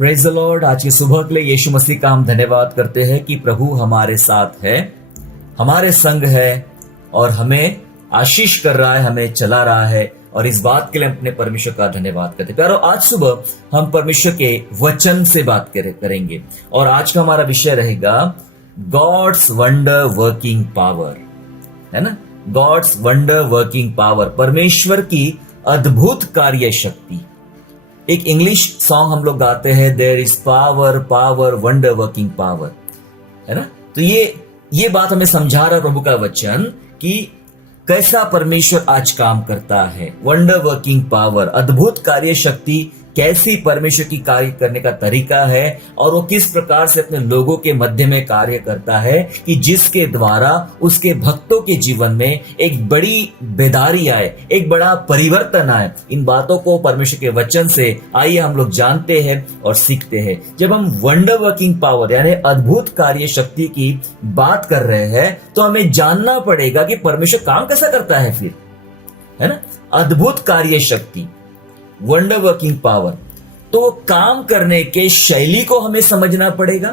Praise the Lord. आज की सुबह के लिए यीशु मसीह का हम धन्यवाद करते हैं कि प्रभु हमारे साथ है, हमारे संग है और हमें आशीष कर रहा है, हमें चला रहा है। और इस बात के लिए हम अपने परमेश्वर का धन्यवाद करते हैं। प्यारो, आज सुबह हम परमेश्वर के वचन से बात करेंगे और आज का हमारा विषय रहेगा गॉड्स वंडर वर्किंग पावर, है ना। गॉड्स वंडर वर्किंग पावर, परमेश्वर की अद्भुत कार्य शक्ति। एक इंग्लिश सॉन्ग हम लोग गाते हैं, there is power power wonder working power, है ना। तो ये बात हमें समझा रहा है प्रभु का वचन कि कैसा परमेश्वर आज काम करता है। वंडर वर्किंग पावर, अद्भुत कार्य शक्ति, कैसी परमेश्वर की कार्य करने का तरीका है और वो किस प्रकार से अपने लोगों के मध्य में कार्य करता है कि जिसके द्वारा उसके भक्तों के जीवन में एक बड़ी बेदारी आए, एक बड़ा परिवर्तन आए। इन बातों को परमेश्वर के वचन से आइए हम लोग जानते हैं और सीखते हैं। जब हम वंडर वर्किंग पावर यानी अद्भुत कार्य शक्ति की बात कर रहे हैं तो हमें जानना पड़ेगा कि परमेश्वर काम कैसा करता है फिर, है ना। अद्भुत कार्य शक्ति, वंडर वर्किंग पावर, तो काम करने के शैली को हमें समझना पड़ेगा,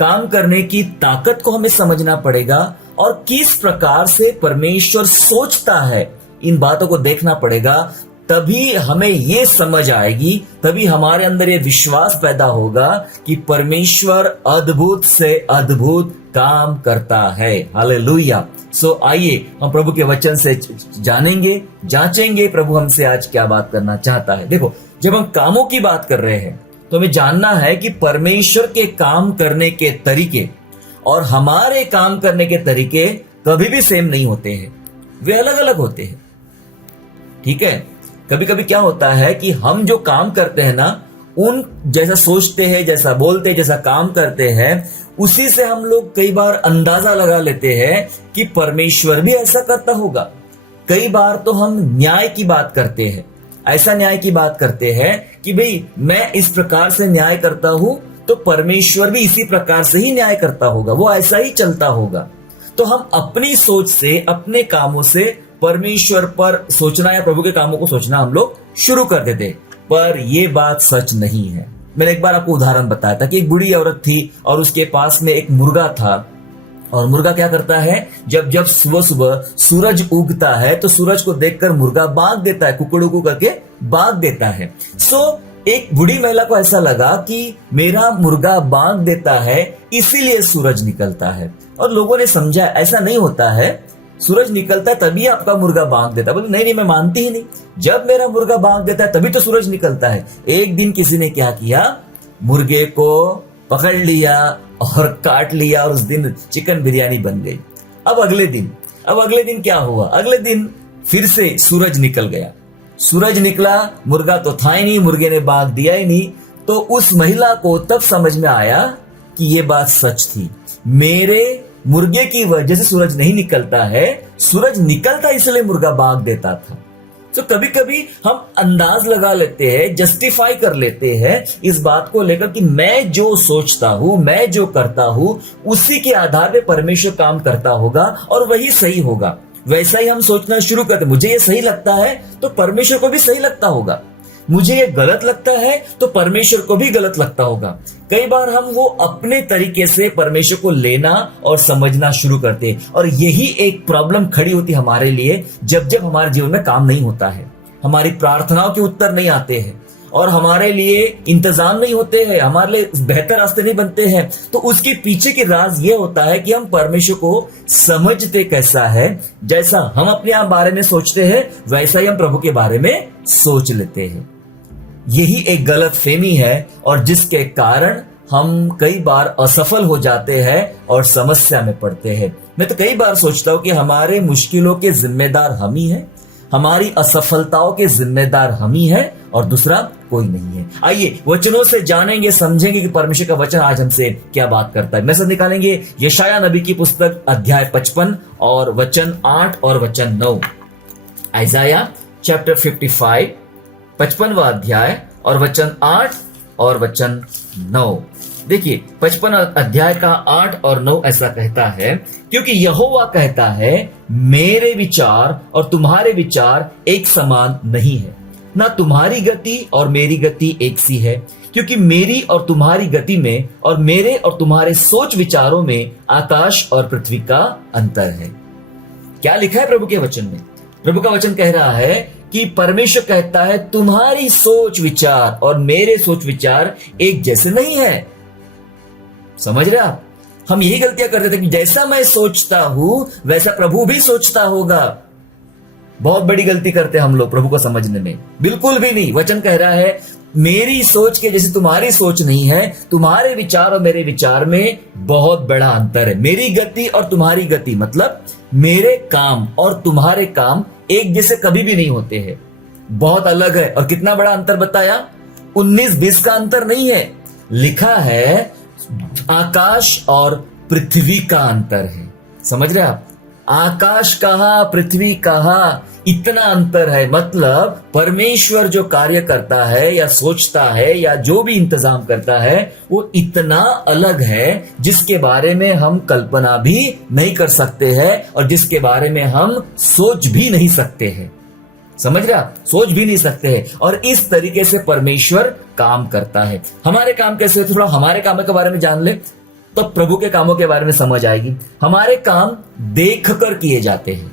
काम करने की ताकत को हमें समझना पड़ेगा और किस प्रकार से परमेश्वर सोचता है, इन बातों को देखना पड़ेगा। तभी हमें ये समझ आएगी, तभी हमारे अंदर ये विश्वास पैदा होगा कि परमेश्वर अद्भुत से अद्भुत काम करता है। हालेलुया। सो आइए हम प्रभु के वचन से जानेंगे, जांचेंगे प्रभु हमसे आज क्या बात करना चाहता है। देखो, जब हम कामों की बात कर रहे हैं तो हमें जानना है कि परमेश्वर के काम करने के तरीके और हमारे काम करने के तरीके कभी भी सेम नहीं होते हैं, वे अलग अलग होते हैं। ठीक है, कभी कभी क्या होता है कि हम जो काम करते हैं ना, उन जैसा सोचते हैं, जैसा बोलते हैं, जैसा काम करते हैं, उसी से हम लोग कई बार अंदाजा लगा लेते हैं कि परमेश्वर भी ऐसा करता होगा। कई बार तो हम न्याय की बात करते हैं, ऐसा न्याय की बात करते हैं कि भाई मैं इस प्रकार से न्याय करता हूं तो परमेश्वर भी इसी प्रकार से ही न्याय करता होगा, वो ऐसा ही चलता होगा। तो हम अपनी सोच से, अपने कामों से परमेश्वर पर सोचना या प्रभु के कामों को सोचना हम लोग शुरू कर देते, पर यह बात सच नहीं है। मैंने एक बार आपको उदाहरण बताया था कि एक बूढ़ी औरत थी और उसके पास में एक मुर्गा था। और मुर्गा क्या करता है, जब जब सुबह सुबह सूरज उगता है तो सूरज को देखकर मुर्गा बाग देता है, कुकड़ू करके बाग देता है। एक बूढ़ी महिला को ऐसा लगा कि मेरा मुर्गा बाग देता है इसीलिए सूरज निकलता है। और लोगों ने समझा ऐसा नहीं होता है, सूरज निकलता है तभी आपका मुर्गा बांग देता है। बोले नहीं, मैं मानती ही नहीं, जब मेरा मुर्गा बांग देता है तभी तो सूरज निकलता है। एक दिन किसी ने क्या किया, मुर्गे को पकड़ लिया और काट लिया और उस दिन चिकन बिरयानी बन गई। अब अगले दिन क्या हुआ, अगले दिन फिर से सूरज निकल गया। सूरज निकला, मुर्गा तो था ही नहीं, मुर्गे ने बांग दिया ही नहीं। तो उस महिला को तब समझ में आया कि ये बात सच थी, मेरे मुर्गे की वजह से सूरज नहीं निकलता है, सूरज निकलता इसलिए मुर्गा बाग देता था। तो कभी कभी हम अंदाज लगा लेते हैं, जस्टिफाई कर लेते हैं इस बात को लेकर कि मैं जो सोचता हूं, मैं जो करता हूं, उसी के आधार पे परमेश्वर काम करता होगा और वही सही होगा। वैसा ही हम सोचना शुरू करते, मुझे ये सही लगता है तो परमेश्वर को भी सही लगता होगा, मुझे ये गलत लगता है तो परमेश्वर को भी गलत लगता होगा। कई बार हम वो अपने तरीके से परमेश्वर को लेना और समझना शुरू करते हैं और यही एक प्रॉब्लम खड़ी होती है हमारे लिए। जब जब हमारे जीवन में काम नहीं होता है, हमारी प्रार्थनाओं के उत्तर नहीं आते हैं और हमारे लिए इंतजाम नहीं होते हैं, हमारे लिए बेहतर रास्ते नहीं बनते हैं, तो उसके पीछे की राज ये होता है कि हम परमेश्वर को समझते कैसा है। जैसा हम अपने आप बारे में सोचते हैं वैसा ही हम प्रभु के बारे में सोच लेते हैं। यही एक गलत फहमी है और जिसके कारण हम कई बार असफल हो जाते हैं और समस्या में पड़ते हैं। मैं तो कई बार सोचता हूं कि हमारे मुश्किलों के जिम्मेदार हम ही हैं, हमारी असफलताओं के जिम्मेदार हम ही हैं और दूसरा कोई नहीं है। आइए वचनों से जानेंगे, समझेंगे कि परमेश्वर का वचन आज हमसे क्या बात करता है। मैसेज निकालेंगे यशाया नबी की पुस्तक अध्याय 55 और वचन 8 और वचन 9। आइजाया चैप्टर 55, 55वां अध्याय और वचन 8 और वचन 9। देखिए 55 अध्याय का 8 और 9 ऐसा कहता है, क्योंकि यहोवा कहता है मेरे विचार और तुम्हारे विचार एक समान नहीं है, ना तुम्हारी गति और मेरी गति एक सी है। क्योंकि मेरी और तुम्हारी गति में और मेरे और तुम्हारे सोच विचारों में आकाश और पृथ्वी का अंतर है। क्या लिखा है प्रभु के वचन में? प्रभु का वचन कह रहा है कि परमेश्वर कहता है तुम्हारी सोच विचार और मेरे सोच विचार एक जैसे नहीं है। समझ रहे आप? हम यही गलतियां करते थे कि जैसा मैं सोचता हूं वैसा प्रभु भी सोचता होगा। बहुत बड़ी गलती करते हैं हम लोग प्रभु को समझने में। बिल्कुल भी नहीं। वचन कह रहा है मेरी सोच के जैसे तुम्हारी सोच नहीं है, तुम्हारे विचार और मेरे विचार में बहुत बड़ा अंतर है। मेरी गति और तुम्हारी गति मतलब मेरे काम और तुम्हारे काम एक जैसे कभी भी नहीं होते हैं, बहुत अलग है। और कितना बड़ा अंतर बताया? 19-20 का अंतर नहीं है, लिखा है आकाश और पृथ्वी का अंतर है। समझ रहे आप? आकाश कहा, पृथ्वी कहा, इतना अंतर है। मतलब परमेश्वर जो कार्य करता है या सोचता है या जो भी इंतजाम करता है वो इतना अलग है जिसके बारे में हम कल्पना भी नहीं कर सकते हैं और जिसके बारे में हम सोच भी नहीं सकते हैं। समझ रहे आप? सोच भी नहीं सकते हैं। और इस तरीके से परमेश्वर काम करता है। हमारे काम कैसे? थोड़ा हमारे काम के बारे में जान ले तो प्रभु के कामों के बारे में समझ आएगी। हमारे काम देख कर किए जाते हैं।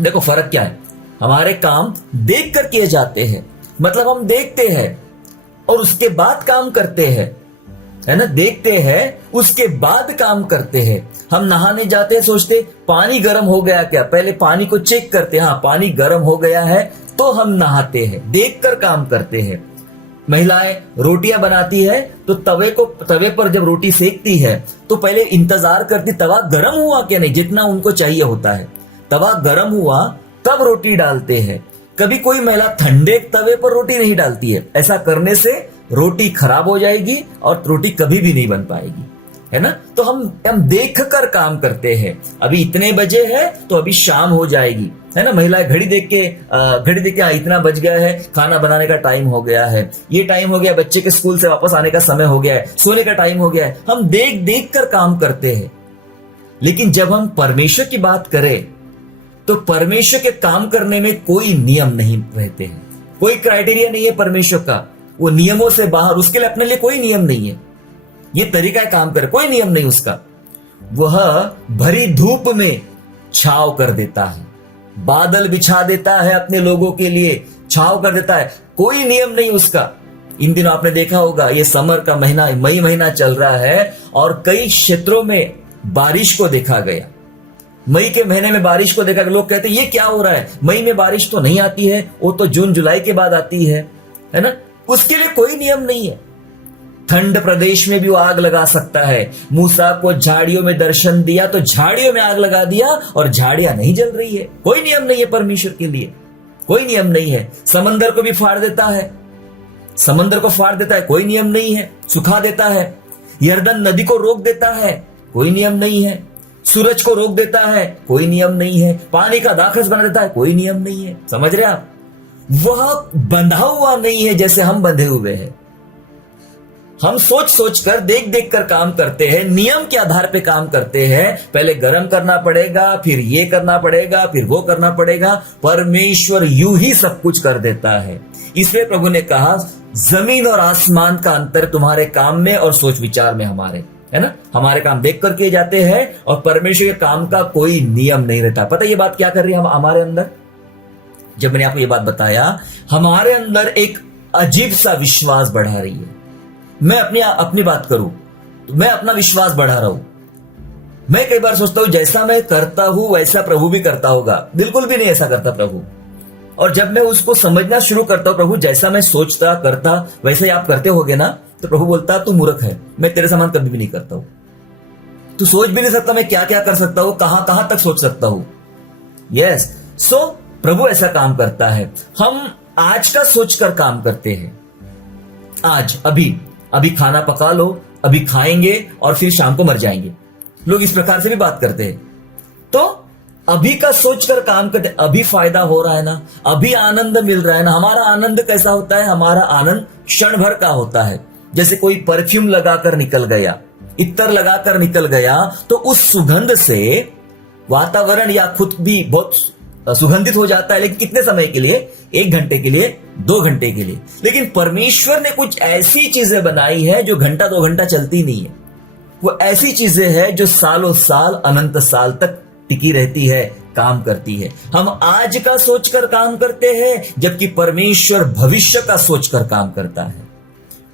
देखो फर्क क्या है? हमारे काम देख कर किए जाते हैं, मतलब हम देखते हैं और उसके बाद काम करते हैं, है ना? देखते हैं उसके बाद काम करते हैं। हम नहाने जाते हैं, सोचते पानी गर्म हो गया क्या, पहले पानी को चेक करते हैं, हाँ पानी गर्म हो गया है तो हम नहाते हैं, देख कर काम करते हैं। महिलाएं रोटियां बनाती है तो तवे पर जब रोटी सेकती है तो पहले इंतजार करती तवा गर्म हुआ क्या नहीं, जितना उनको चाहिए होता है। तवा गर्म हुआ तब रोटी डालते हैं। कभी कोई महिला ठंडे तवे पर रोटी नहीं डालती है। ऐसा करने से रोटी खराब हो जाएगी और रोटी कभी भी नहीं बन पाएगी, है ना? तो हम देख कर काम करते हैं। अभी इतने बजे है तो अभी शाम हो जाएगी, है ना? महिलाएं घड़ी देख के इतना बज गया है, खाना बनाने का टाइम हो गया है, ये टाइम हो गया, बच्चे के स्कूल से वापस आने का समय हो गया है, सोने का टाइम हो गया है। हम देख देख कर काम करते हैं। लेकिन जब हम परमेश्वर की बात करें तो परमेश्वर के काम करने में कोई नियम नहीं रहते हैं, कोई क्राइटेरिया नहीं है परमेश्वर का। वो नियमों से बाहर, उसके लिए अपने लिए कोई नियम नहीं है। ये तरीका है काम करे, कोई नियम नहीं उसका। वह भरी धूप में छाव कर देता है, बादल बिछा देता है अपने लोगों के लिए, छाव कर देता है, कोई नियम नहीं उसका। इन दिनों आपने देखा होगा ये समर का महीना, मई महीना चल रहा है और कई क्षेत्रों में बारिश को देखा गया। मई के महीने में बारिश को देखा गया। लोग कहते हैं ये क्या हो रहा है, मई में बारिश तो नहीं आती है, वो तो जून जुलाई के बाद आती है ना? उसके लिए कोई नियम नहीं है। ठंड प्रदेश में भी वो आग लगा सकता है। मूसा को झाड़ियों में दर्शन दिया तो झाड़ियों में आग लगा दिया और झाड़ियां नहीं जल रही है। कोई नियम नहीं है परमेश्वर के लिए, कोई नियम नहीं है। समंदर को भी फाड़ देता है, समंदर को फाड़ देता है, कोई नियम नहीं है। सुखा देता है। यर्दन नदी को रोक देता है, कोई नियम नहीं है। सूरज को रोक देता है, कोई नियम नहीं है। पानी का दाखरस बना देता है, कोई नियम नहीं है। समझ रहे आप? वह बंधा हुआ नहीं है जैसे हम बंधे हुए हैं। हम सोच सोच कर, देख देख कर काम करते हैं, नियम के आधार पे काम करते हैं। पहले गर्म करना पड़ेगा, फिर ये करना पड़ेगा, फिर वो करना पड़ेगा। परमेश्वर यूं ही सब कुछ कर देता है। इसलिए प्रभु ने कहा जमीन और आसमान का अंतर तुम्हारे काम में और सोच विचार में हमारे, है ना? हमारे काम देख कर किए जाते हैं और परमेश्वर के काम का कोई नियम नहीं रहता। पता ये बात क्या कर रही है हमारे अंदर? जब मैंने आपको ये बात बताया, हमारे अंदर एक अजीब सा विश्वास बढ़ा रही है। मैं अपनी बात करूं तो मैं अपना विश्वास बढ़ा रहा हूं। मैं कई बार सोचता हूं जैसा मैं करता हूं वैसा प्रभु भी करता होगा। बिल्कुल भी नहीं ऐसा करता प्रभु। और जब मैं उसको समझना शुरू करता हूं, प्रभु जैसा मैं सोचता करता वैसे ही आप करते होगे ना, तो प्रभु बोलता तू मूर्ख है, मैं तेरे समान कभी भी नहीं करता हूं। तू सोच भी नहीं सकता मैं क्या क्या कर सकता हूं, कहां कहां तक सोच सकता हूं। यस, सो प्रभु ऐसा काम करता है। हम आज का सोचकर काम करते हैं। आज अभी खाना पका लो, अभी खाएंगे और फिर शाम को मर जाएंगे। लोग इस प्रकार से भी बात करते हैं। तो अभी का सोचकर काम करते, अभी फायदा हो रहा है ना, अभी आनंद मिल रहा है ना। हमारा आनंद कैसा होता है? हमारा आनंद क्षण भर का होता है। जैसे कोई परफ्यूम लगाकर निकल गया, इत्र लगाकर निकल गया, तो उस सुगंध से वातावरण या खुद भी बहुत सुगंधित हो जाता है, लेकिन कितने समय के लिए? 1 घंटे के लिए, 2 घंटे के लिए। लेकिन परमेश्वर ने कुछ ऐसी चीजें बनाई है जो घंटा 2 घंटा चलती नहीं है। वो ऐसी चीजें हैं जो सालों साल, अनंत साल तक टिकी रहती है, काम करती है। हम आज का सोचकर काम करते हैं, जबकि परमेश्वर भविष्य का सोचकर काम करता है,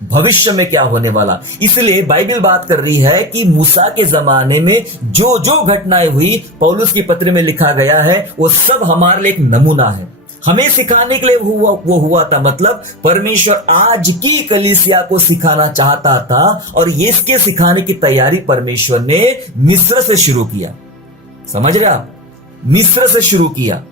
भविष्य में क्या होने वाला। इसलिए बाइबल बात कर रही है कि मूसा के जमाने में जो जो घटनाएं हुई, पौलुस की पत्र में लिखा गया है, वो सब हमारे लिए एक नमूना है, हमें सिखाने के लिए वो हुआ था। मतलब परमेश्वर आज की कलीसिया को सिखाना चाहता था, और ये इसके सिखाने की तैयारी परमेश्वर ने मिस्र से शुरू किया। समझ रहे आप, मिस्र से शुरू किया।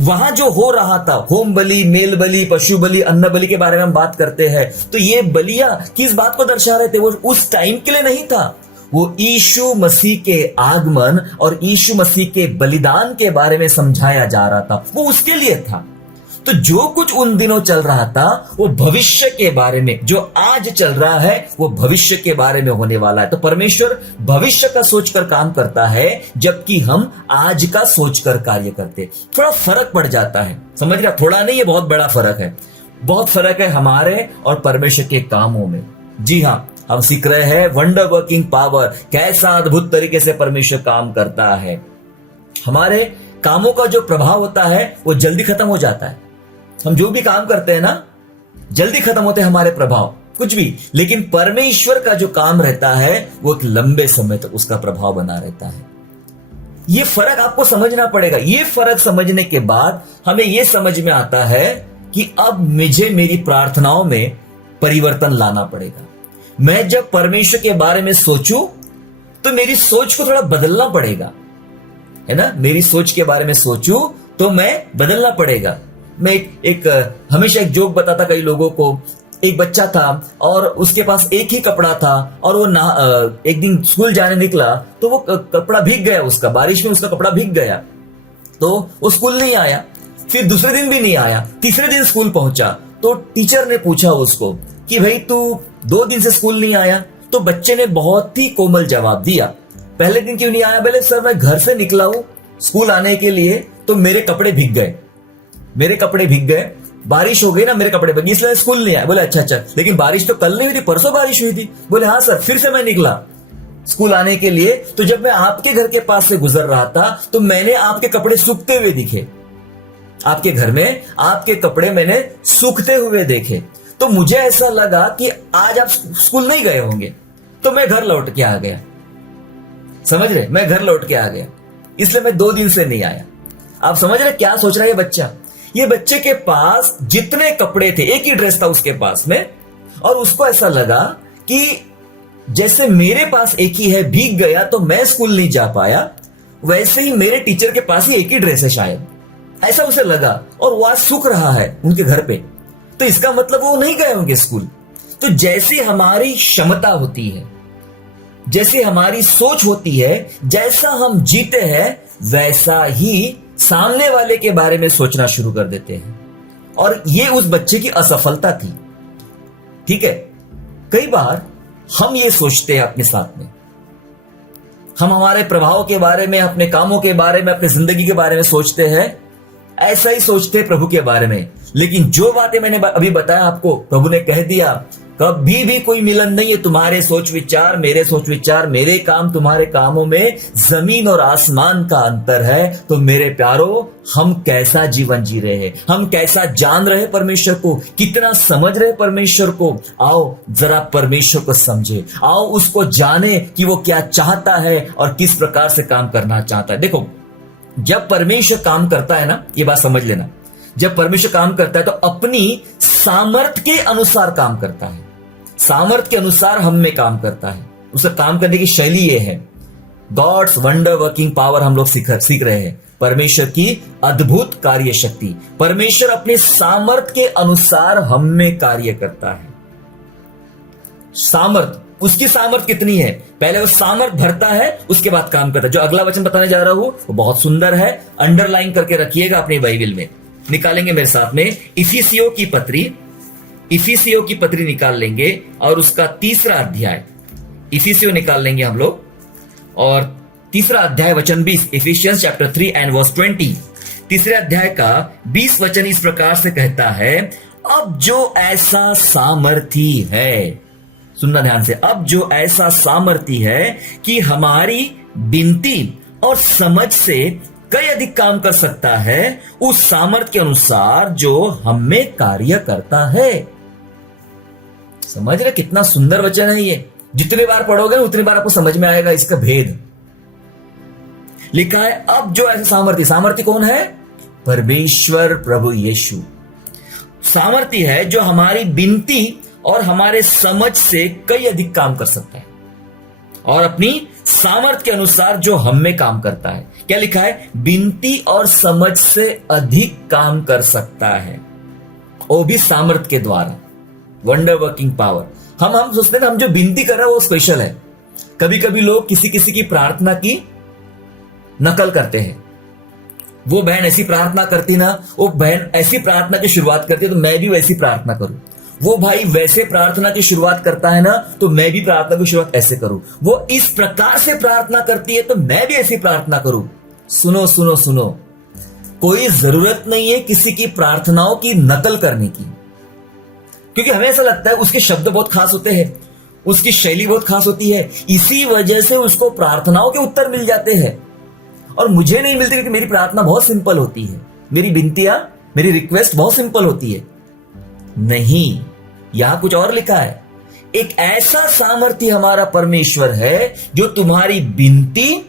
वहां जो हो रहा था, होम बलि, मेल बलि, पशु बलि, अन्न बलि के बारे में हम बात करते हैं, तो ये बलियां किस बात को दर्शा रहे थे? वो उस टाइम के लिए नहीं था, वो यीशु मसीह के आगमन और यीशु मसीह के बलिदान के बारे में समझाया जा रहा था, वो उसके लिए था। तो जो कुछ उन दिनों चल रहा था वो भविष्य के बारे में, जो आज चल रहा है वो भविष्य के बारे में होने वाला है। तो परमेश्वर भविष्य का सोचकर काम करता है, जबकि हम आज का सोचकर कार्य करते। थोड़ा फर्क पड़ जाता है, समझ रहा? थोड़ा नहीं, ये बहुत बड़ा फर्क है। बहुत फर्क है हमारे और परमेश्वर के कामों में। जी हां, हम सीख रहे हैं वंडर वर्किंग पावर, कैसा अद्भुत तरीके से परमेश्वर काम करता है। हमारे कामों का जो प्रभाव होता है वो जल्दी खत्म हो जाता है। हम जो भी काम करते हैं ना, जल्दी खत्म होते हैं हमारे प्रभाव, कुछ भी। लेकिन परमेश्वर का जो काम रहता है वो एक लंबे समय तक उसका प्रभाव बना रहता है। ये फर्क आपको समझना पड़ेगा। ये फर्क समझने के बाद हमें ये समझ में आता है कि अब मुझे मेरी प्रार्थनाओं में परिवर्तन लाना पड़ेगा। मैं जब परमेश्वर के बारे में सोचूं तो मेरी सोच को थोड़ा बदलना पड़ेगा, है ना? मेरी सोच के बारे में सोचूं तो मैं बदलना पड़ेगा। मैं हमेशा एक जोक बताता कई लोगों को। एक बच्चा था और उसके पास एक ही कपड़ा था, और वो एक दिन स्कूल जाने निकला तो वो कपड़ा भीग गया उसका, बारिश में उसका कपड़ा भीग गया, तो वो स्कूल नहीं आया। फिर दूसरे दिन भी नहीं आया, तीसरे दिन स्कूल पहुंचा तो टीचर ने पूछा उसको कि भाई तू 2 दिन से स्कूल नहीं आया? तो बच्चे ने बहुत ही कोमल जवाब दिया, पहले दिन क्यों नहीं आया? बोले सर मैं घर से निकला हूं स्कूल आने के लिए तो मेरे कपड़े भीग गए, मेरे कपड़े भीग गए, बारिश हो गई ना, मेरे कपड़े भीग गए, इसलिए स्कूल नहीं आया। बोले अच्छा, लेकिन बारिश तो कल नहीं हुई थी, परसों बारिश हुई थी। बोले हाँ सर, फिर से मैं निकला स्कूल आने के लिए, तो जब मैं आपके घर के पास से गुजर रहा था तो मैंने आपके कपड़े सूखते हुए दिखे, आपके घर में आपके कपड़े मैंने सूखते हुए देखे, तो मुझे ऐसा लगा कि आज आप स्कूल नहीं गए होंगे, तो मैं घर लौट के आ गया। समझ रहे? मैं घर लौट के आ गया, इसलिए मैं 2 दिन से नहीं आया। आप समझ रहे क्या सोच रहा है ये बच्चा? ये बच्चे के पास जितने कपड़े थे, एक ही ड्रेस था उसके पास में, और उसको ऐसा लगा कि जैसे मेरे पास एक ही है, भीग गया तो मैं स्कूल नहीं जा पाया, वैसे ही मेरे टीचर के पास ही एक ही ड्रेस है शायद, ऐसा उसे लगा, और वो आज सूख रहा है उनके घर पे, तो इसका मतलब वो नहीं गए होंगे स्कूल। तो जैसे हमारी क्षमता होती है, जैसे हमारी सोच होती है, जैसा हम जीते हैं, वैसा ही सामने वाले के बारे में सोचना शुरू कर देते हैं। और ये उस बच्चे की असफलता थी। ठीक है, कई बार हम ये सोचते हैं अपने साथ में, हम हमारे प्रभाव के बारे में, अपने कामों के बारे में, अपनी जिंदगी के बारे में सोचते हैं, ऐसा ही सोचते हैं प्रभु के बारे में। लेकिन जो बातें मैंने अभी बताया आपको, प्रभु ने कह दिया कभी भी कोई मिलन नहीं है, तुम्हारे सोच विचार मेरे सोच विचार, मेरे काम तुम्हारे कामों में जमीन और आसमान का अंतर है। तो मेरे प्यारो, हम कैसा जीवन जी रहे हैं, हम कैसा जान रहे परमेश्वर को, कितना समझ रहे परमेश्वर को। आओ जरा परमेश्वर को समझे, आओ उसको जाने कि वो क्या चाहता है और किस प्रकार से काम करना चाहता है। देखो, जब परमेश्वर काम करता है ना, ये बात समझ लेना, जब परमेश्वर काम करता है तो अपनी सामर्थ्य के अनुसार काम करता है, सामर्थ्य के अनुसार हम में काम करता है। उसका काम करने की शैली ये है, गॉड्स वंडर वर्किंग पावर हम लोग सीख रहे हैं, परमेश्वर की अद्भुत कार्य शक्ति। परमेश्वर अपने सामर्थ्य के अनुसार हम में कार्य करता है। सामर्थ्य, उसकी सामर्थ्य कितनी है, पहले वो सामर्थ्य भरता है, उसके बाद काम करता है। जो अगला वचन बताने जा रहा हूं वो बहुत सुंदर है, अंडरलाइन करके रखिएगा अपनी बाइबल में, निकालेंगे मेरे साथ में। इफिसियों की पत्री निकाल लेंगे और उसका 3रा अध्याय, इफिसियों निकाल लेंगे हम लोग, और 3रा अध्याय वचन 20, इफिशियंस चैप्टर 3 एंड वर्स 20। तीसरे अध्याय का 20 वचन इस प्रकार से कहता है, अब जो ऐसा सामर्थी है, सुनना ध्यान से, अब जो ऐसा सामर्थी है कि हमारी विनती और समझ से कई अधिक काम कर सकता है, उस सामर्थ के अनुसार जो हम में कार्य करता है। समझ रहे कितना सुंदर वचन है ये। जितने बार पढ़ोगे उतनी बार आपको समझ में आएगा इसका भेद। लिखा है अब जो ऐसा सामर्थी, सामर्थी कौन है? परमेश्वर प्रभु यीशु सामर्थी है जो हमारी विनती और हमारे समझ से कई अधिक काम कर सकता है, और अपनी सामर्थ के अनुसार जो हम में काम करता है। क्या लिखा है? विनती और समझ से अधिक काम कर सकता है, वो भी सामर्थ के द्वारा, वंडर वर्किंग पावर। हम सोचते हैं हम जो विनती कर रहे हैं वो स्पेशल है। कभी कभी लोग किसी किसी की प्रार्थना की नकल करते हैं। वो बहन ऐसी प्रार्थना करती ना, वो बहन ऐसी प्रार्थना की शुरुआत करती है तो मैं भी वैसी प्रार्थना करूं। वो भाई वैसे प्रार्थना की शुरुआत करता है ना तो मैं भी प्रार्थना की शुरुआत ऐसे करूं। वो इस प्रकार से प्रार्थना करती है तो मैं भी ऐसी प्रार्थना करूं। सुनो सुनो सुनो, कोई जरूरत नहीं है किसी की प्रार्थनाओं की नकल करने की, क्योंकि हमें ऐसा लगता है उसके शब्द बहुत खास होते हैं, उसकी शैली बहुत खास होती है, इसी वजह से उसको प्रार्थनाओं के उत्तर मिल जाते हैं और मुझे नहीं मिलते, क्योंकि मेरी प्रार्थना बहुत सिंपल होती है, मेरी विनतियां, मेरी रिक्वेस्ट बहुत सिंपल होती है। नहीं, यहां कुछ और लिखा है। एक ऐसा सामर्थ्य हमारा परमेश्वर है जो तुम्हारी विनती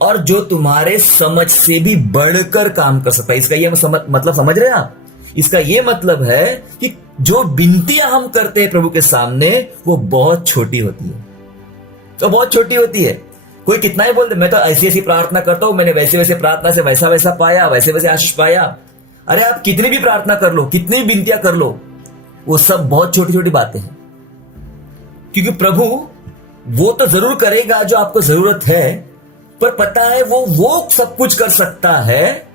और जो तुम्हारे समझ से भी बढ़कर काम कर सकता है। इसका ये मतलब समझ रहे हैं आप? इसका ये मतलब है कि जो विनतियां हम करते हैं प्रभु के सामने वो बहुत छोटी होती है, तो बहुत छोटी होती है। कोई कितना ही बोल दे मैं तो ऐसी ऐसी प्रार्थना करता हूं, मैंने वैसे वैसे प्रार्थना से वैसा वैसा पाया, वैसे वैसे आशीष पाया। अरे आप कितनी भी प्रार्थना कर लो, कितनी भी विनतियां कर लो, वो सब बहुत छोटी छोटी बातें हैं, क्योंकि प्रभु वो तो जरूर करेगा जो आपको जरूरत है, पर पता है वो सब कुछ कर सकता है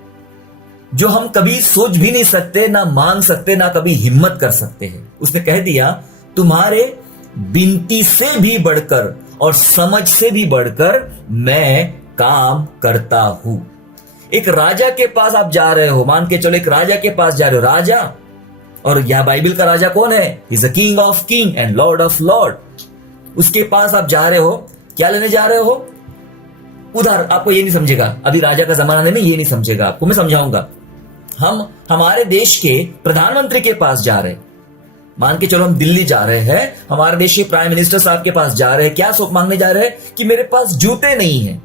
जो हम कभी सोच भी नहीं सकते, ना मांग सकते, ना कभी हिम्मत कर सकते हैं। उसने कह दिया तुम्हारे विनती से भी बढ़कर और समझ से भी बढ़कर मैं काम करता हूं। एक राजा के पास आप जा रहे हो, मान के चलो एक राजा के पास जा रहे हो, राजा, और यह बाइबल का राजा कौन है? Is the king of king and Lord of Lord. उसके पास आप जा रहे हो, क्या लेने जा रहे हो? उधार। आपको ये नहीं समझेगा, अभी राजा का जमाना नहीं, ये नहीं समझेगा आपको, मैं समझाऊंगा। हम हमारे देश के प्रधानमंत्री के पास जा रहे हैं, मान के चलो हम दिल्ली जा रहे हैं, हमारे देश के प्राइम मिनिस्टर साहब के पास जा रहे हैं। क्या सोच मांगने जा रहे हैं? कि मेरे पास जूते नहीं है,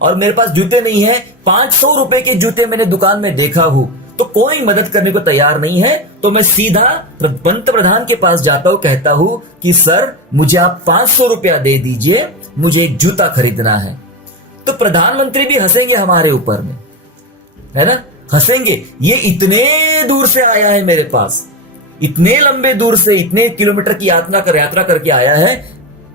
और मेरे पास जूते नहीं है, 500 रुपए के जूते मैंने दुकान में देखा हूं, तो कोई मदद करने को तैयार नहीं है, तो मैं सीधा पंत प्रधान के पास जाता हूं, कहता हूं कि सर मुझे आप 500 रुपया दे दीजिए, मुझे एक जूता खरीदना है। तो प्रधानमंत्री भी हंसेंगे हमारे ऊपर में, है ना, हंसेंगे। ये इतने दूर से आया है मेरे पास, इतने लंबे दूर से, इतने किलोमीटर की यात्रा करके आया है।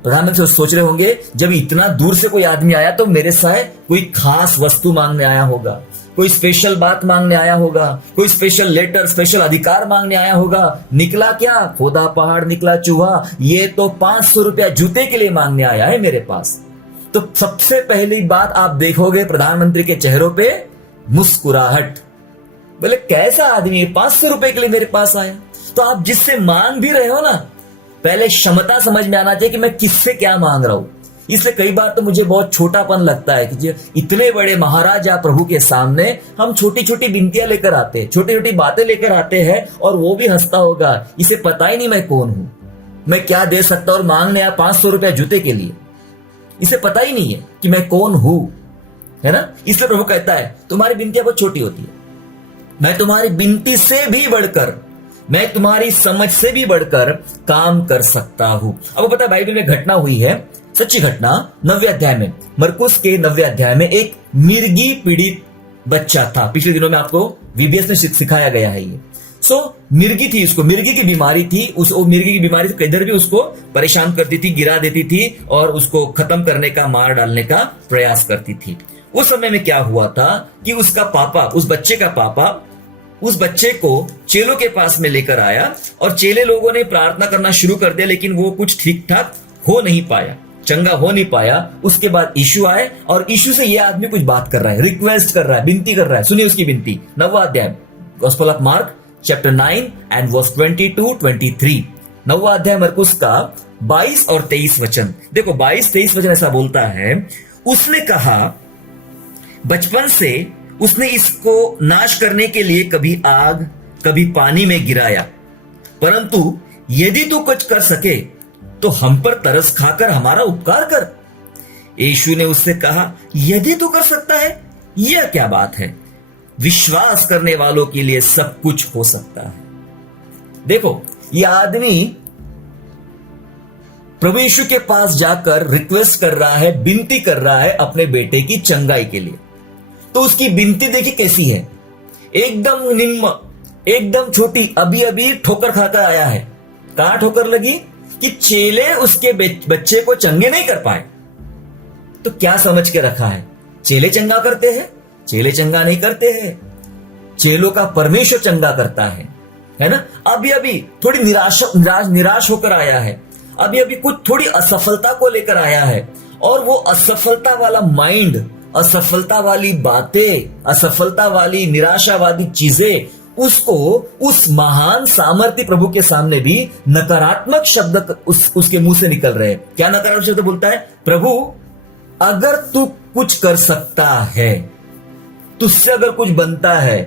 प्रधानमंत्री सोच रहे होंगे जब इतना दूर से कोई आदमी आया तो मेरे साथ कोई खास वस्तु मांगने आया होगा, कोई स्पेशल बात मांगने आया होगा, कोई स्पेशल लेटर, स्पेशल अधिकार मांगने आया होगा। निकला क्या? खोदा पहाड़ निकला चूहा। ये तो 500 रुपया जूते के लिए मांगने आया है मेरे पास। तो सबसे पहली बात आप देखोगे प्रधानमंत्री के चेहरों पे मुस्कुराहट। बोले कैसा आदमी है, 500 रुपए के लिए मेरे पास आया। तो आप जिससे मांग भी रहे हो ना, पहले क्षमता समझ में आना चाहिए कि मैं किससे क्या मांग रहा हूं। इसलिए कई बार तो मुझे बहुत छोटापन लगता है कि इतने बड़े महाराजा प्रभु के सामने हम छोटी छोटी विनतियां लेकर आते हैं, छोटी छोटी बातें लेकर आते हैं, और वो भी हंसता होगा, इसे पता ही नहीं मैं कौन हूं, मैं क्या दे सकता, और मांगने आया 500 रुपया जूते के लिए, इसे पता ही नहीं है कि मैं कौन हूं, है ना। इसलिए प्रभु कहता है तुम्हारी विनतियां बहुत छोटी होती है, मैं तुम्हारी विनती से भी बढ़कर, मैं तुम्हारी समझ से भी बढ़कर काम कर सकता हूं। अब पता है बाइबल में घटना हुई है, सच्ची घटना, 9वें अध्याय में, मरकुस के 9वें अध्याय में एक मिर्गी पीड़ित बच्चा था। पिछले दिनों में आपको वीबीएस में सिखाया गया है ये। मिर्गी थी, उसको मिर्गी की बीमारी थी। वो मिर्गी की बीमारी किधर भी उसको परेशान करती थी, गिरा देती थी और उसको खत्म करने का, मार डालने का प्रयास करती थी। उस समय में क्या हुआ था कि उसका पापा, उस बच्चे का पापा उस बच्चे को चेलों के पास में लेकर आया, और चेले लोगों ने प्रार्थना करना शुरू कर दिया, लेकिन वो कुछ ठीक ठाक हो नहीं पाया। चंगा हो नहीं पाया। उसके बाद यीशु आए और यीशु से यह आदमी कुछ बात कर रहा है, रिक्वेस्ट कर रहा है, विनती कर रहा है। सुनिए उसकी विनती। 9वां अध्याय gospel of Mark chapter 9 and verse 22-23। 9वां अध्याय मरकुस का 22 और 23 वचन देखो। 22-23 वचन ऐसा बोलता है, उसने कहा बचपन से उसने इसको नाश करने के लिए कभी आग कभी पानी में गिराया, परंतु यदि तू कुछ कर सके तो हम पर तरस खाकर हमारा उपकार कर। यीशु ने उससे कहा, यदि तू कर सकता है, यह क्या बात है, विश्वास करने वालों के लिए सब कुछ हो सकता है। देखो यह आदमी प्रभु यीशु के पास जाकर रिक्वेस्ट कर रहा है, विनती कर रहा है अपने बेटे की चंगाई के लिए। तो उसकी विनती देखिए कैसी है, एकदम निम्न, एकदम छोटी। अभी अभी ठोकर खाकर आया है। कहां ठोकर लगी कि चेले उसके बच्चे को चंगे नहीं कर पाए। तो क्या समझ के रखा है, चेले चंगा करते हैं? चेले चंगा नहीं करते हैं, चेलों का परमेश्वर चंगा करता है ना। अभी अभी थोड़ी निराश होकर आया है, अभी अभी कुछ थोड़ी असफलता को लेकर आया है, और वो असफलता वाला माइंड, असफलता वाली बातें, असफलता वाली निराशावादी चीजें उसको उस महान सामर्थ्य प्रभु के सामने भी नकारात्मक शब्द उसके मुंह से निकल रहे हैं। क्या नकारात्मक शब्द बोलता है? प्रभु अगर तू कुछ कर सकता है, तुझसे अगर कुछ बनता है,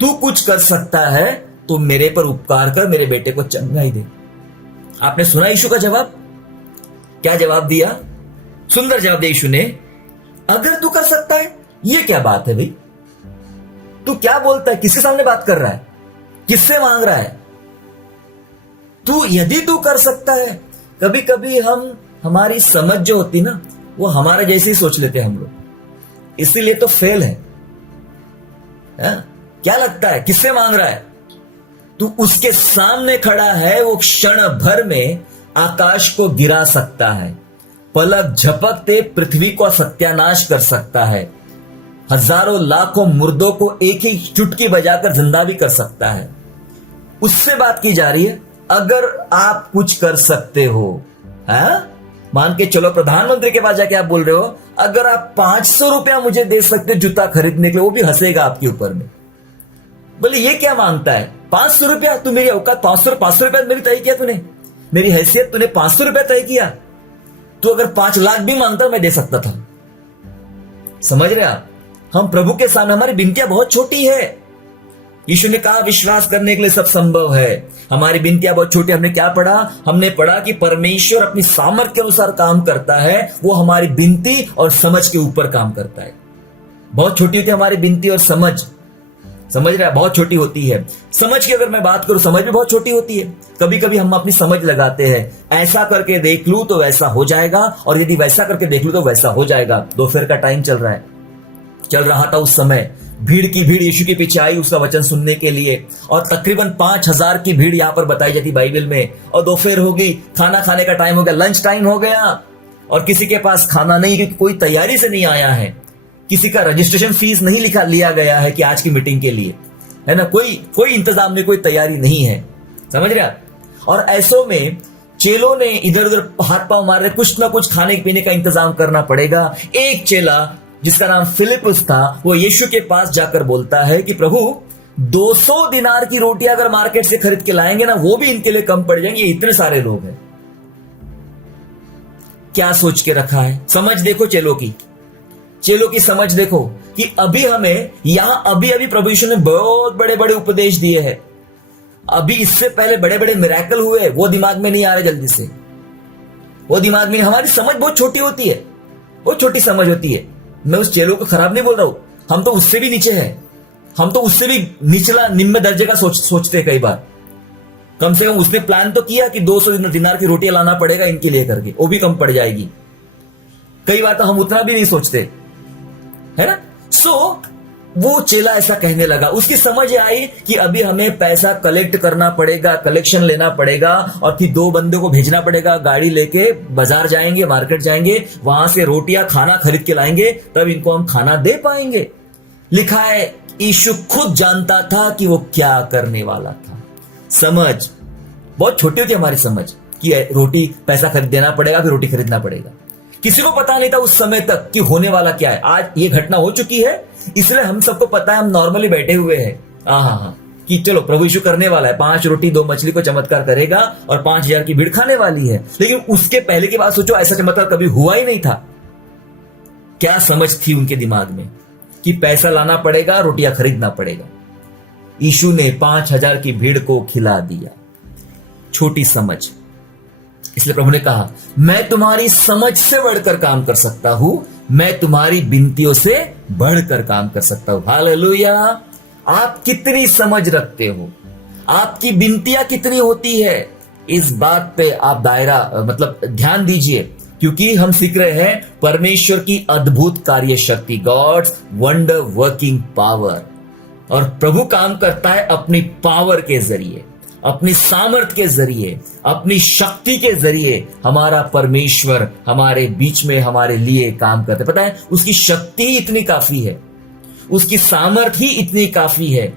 तू कुछ कर सकता है, तो मेरे पर उपकार कर, मेरे बेटे को चंगाई दे। आपने सुना यीशु का जवाब? क्या जवाब दिया? सुंदर जवाब दिया यीशु ने, अगर तू कर सकता है। ये क्या बात है भाई? तू क्या बोलता है? किसके सामने बात कर रहा है? किससे मांग रहा है? तू यदि तू कर सकता है। कभी कभी हमारी समझ जो होती ना, वो हमारे जैसे ही सोच लेते हैं हम लोग, इसीलिए तो फेल है। क्या लगता है किससे मांग रहा है? तू उसके सामने खड़ा है, वो क्षण भर में आकाश को गिरा सकता है, पलक झपकते पृथ्वी को सत्यानाश कर सकता है, हजारों लाखों मुर्दों को एक ही चुटकी बजाकर जिंदा भी कर सकता है। उससे बात की जा रही है, अगर आप कुछ कर सकते हो। मान के चलो प्रधानमंत्री के पास जाके आप बोल रहे हो, अगर आप 500 रुपया मुझे दे सकते जूता खरीदने के लिए, वो भी हंसेगा आपके ऊपर में। बोले ये क्या मांगता है? 500 रुपया? तू मेरी औकात 500 रुपया मेरी तय किया तूने, मेरी हैसियत तूने 500 रुपया तय किया। तू अगर 5 लाख भी मांगता मैं दे सकता था। समझ रहे आप? हम प्रभु के सामने, हमारी विनतियां बहुत छोटी है। यीशु ने कहा विश्वास करने के लिए सब संभव है। हमारी विनतियां बहुत छोटी। हमने क्या पढ़ा? हमने पढ़ा कि परमेश्वर अपनी सामर्थ्य के अनुसार काम करता है। वो हमारी विनती और समझ के ऊपर काम करता है। बहुत छोटी होती है हमारी विनती और समझ। समझ रहे हैं? बहुत छोटी होती है। समझ की अगर मैं बात करूं, समझ भी बहुत छोटी होती है। कभी कभी हम अपनी समझ लगाते हैं, ऐसा करके देख लूं तो वैसा हो जाएगा, और यदि वैसा करके देख लूं तो वैसा हो जाएगा। दोपहर का टाइम चल रहा था उस समय। भीड़ की भीड़ यीशु के पीछे आई उसका वचन सुनने के लिए, और तकरीबन 5000 की भीड़ यहां पर बताई जाती बाइबल में। और दोपहर हो गई, खाना खाने का टाइम हो गया, लंच टाइम हो गया, और किसी के पास खाना नहीं, क्योंकि कोई तैयारी से नहीं आया है। किसी का रजिस्ट्रेशन फीस नहीं लिया गया है कि आज की मीटिंग के लिए, है ना। कोई इंतजाम नहीं, कोई तैयारी नहीं है। समझ रहे आप? और ऐसों में चेलों ने इधर उधर हाथ पांव मार रहे, कुछ ना कुछ खाने पीने का इंतजाम करना पड़ेगा। एक चेला जिसका नाम फिलिपुस था, वो यीशु के पास जाकर बोलता है कि प्रभु 200 दिनार की रोटियां अगर मार्केट से खरीद के लाएंगे ना, वो भी इनके लिए कम पड़ जाएंगे, इतने सारे लोग हैं। क्या सोच के रखा है? समझ देखो चेलों की समझ देखो कि अभी हमें अभी प्रभु यीशु ने बहुत बड़े बड़े उपदेश दिए हैं। अभी इससे पहले बड़े बड़े मिरेकल हुए, वो दिमाग में नहीं आ रहे जल्दी से, वो दिमाग में। हमारी समझ बहुत छोटी होती है, बहुत छोटी समझ होती है। मैं उस चेलों को खराब नहीं बोल रहा हूं, हम तो उससे भी नीचे हैं, हम तो उससे भी निचला निम्न दर्जे का सोचते हैं कई बार। कम से कम उसने प्लान तो किया कि 200 दिनार की रोटियां लाना पड़ेगा इनके लिए करके, वो भी कम पड़ जाएगी। कई बार तो हम उतना भी नहीं सोचते, है ना। वो चेला ऐसा कहने लगा। उसकी समझ आई कि अभी हमें पैसा कलेक्ट करना पड़ेगा, कलेक्शन लेना पड़ेगा, और फिर 2 बंदों को भेजना पड़ेगा, गाड़ी लेके बाजार जाएंगे, मार्केट जाएंगे, वहां से रोटियां खाना खरीद के लाएंगे, तब इनको हम खाना दे पाएंगे। लिखा है यीशु खुद जानता था कि वो क्या करने वाला था। समझ बहुत छोटी होती है हमारी समझ कि रोटी पैसा खरीद देना पड़ेगा, फिर रोटी खरीदना पड़ेगा। किसी को पता नहीं था उस समय तक कि होने वाला क्या है। आज ये घटना हो चुकी है, इसलिए हम सबको पता है, हम नॉर्मली बैठे हुए हैं हाँ कि चलो प्रभु यीशु करने वाला है, 5 रोटी 2 मछली को चमत्कार करेगा और 5000 की भीड़ खाने वाली है। लेकिन उसके पहले की बात सोचो, ऐसा चमत्कार कभी हुआ ही नहीं था। क्या समझ थी उनके दिमाग में कि पैसा लाना पड़ेगा, रोटियां खरीदना पड़ेगा। यीशु ने 5000 की भीड़ को खिला दिया। छोटी समझ। इसलिए प्रभु ने कहा, मैं तुम्हारी समझ से बढ़कर काम कर सकता हूं, मैं तुम्हारी विनतियों से बढ़कर काम कर सकता हूं। हालेलुया। आप कितनी समझ रखते हो, आपकी विनतियां कितनी होती है, इस बात पे आप दायरा मतलब ध्यान दीजिए, क्योंकि हम सीख रहे हैं परमेश्वर की अद्भुत कार्य शक्ति, गॉड्स वंडर वर्किंग पावर। और प्रभु काम करता है अपनी पावर के जरिए, अपनी सामर्थ के जरिए, अपनी शक्ति के जरिए। हमारा परमेश्वर हमारे बीच में हमारे लिए काम करता है। पता है, उसकी शक्ति ही इतनी काफी है, उसकी सामर्थ ही इतनी काफी है।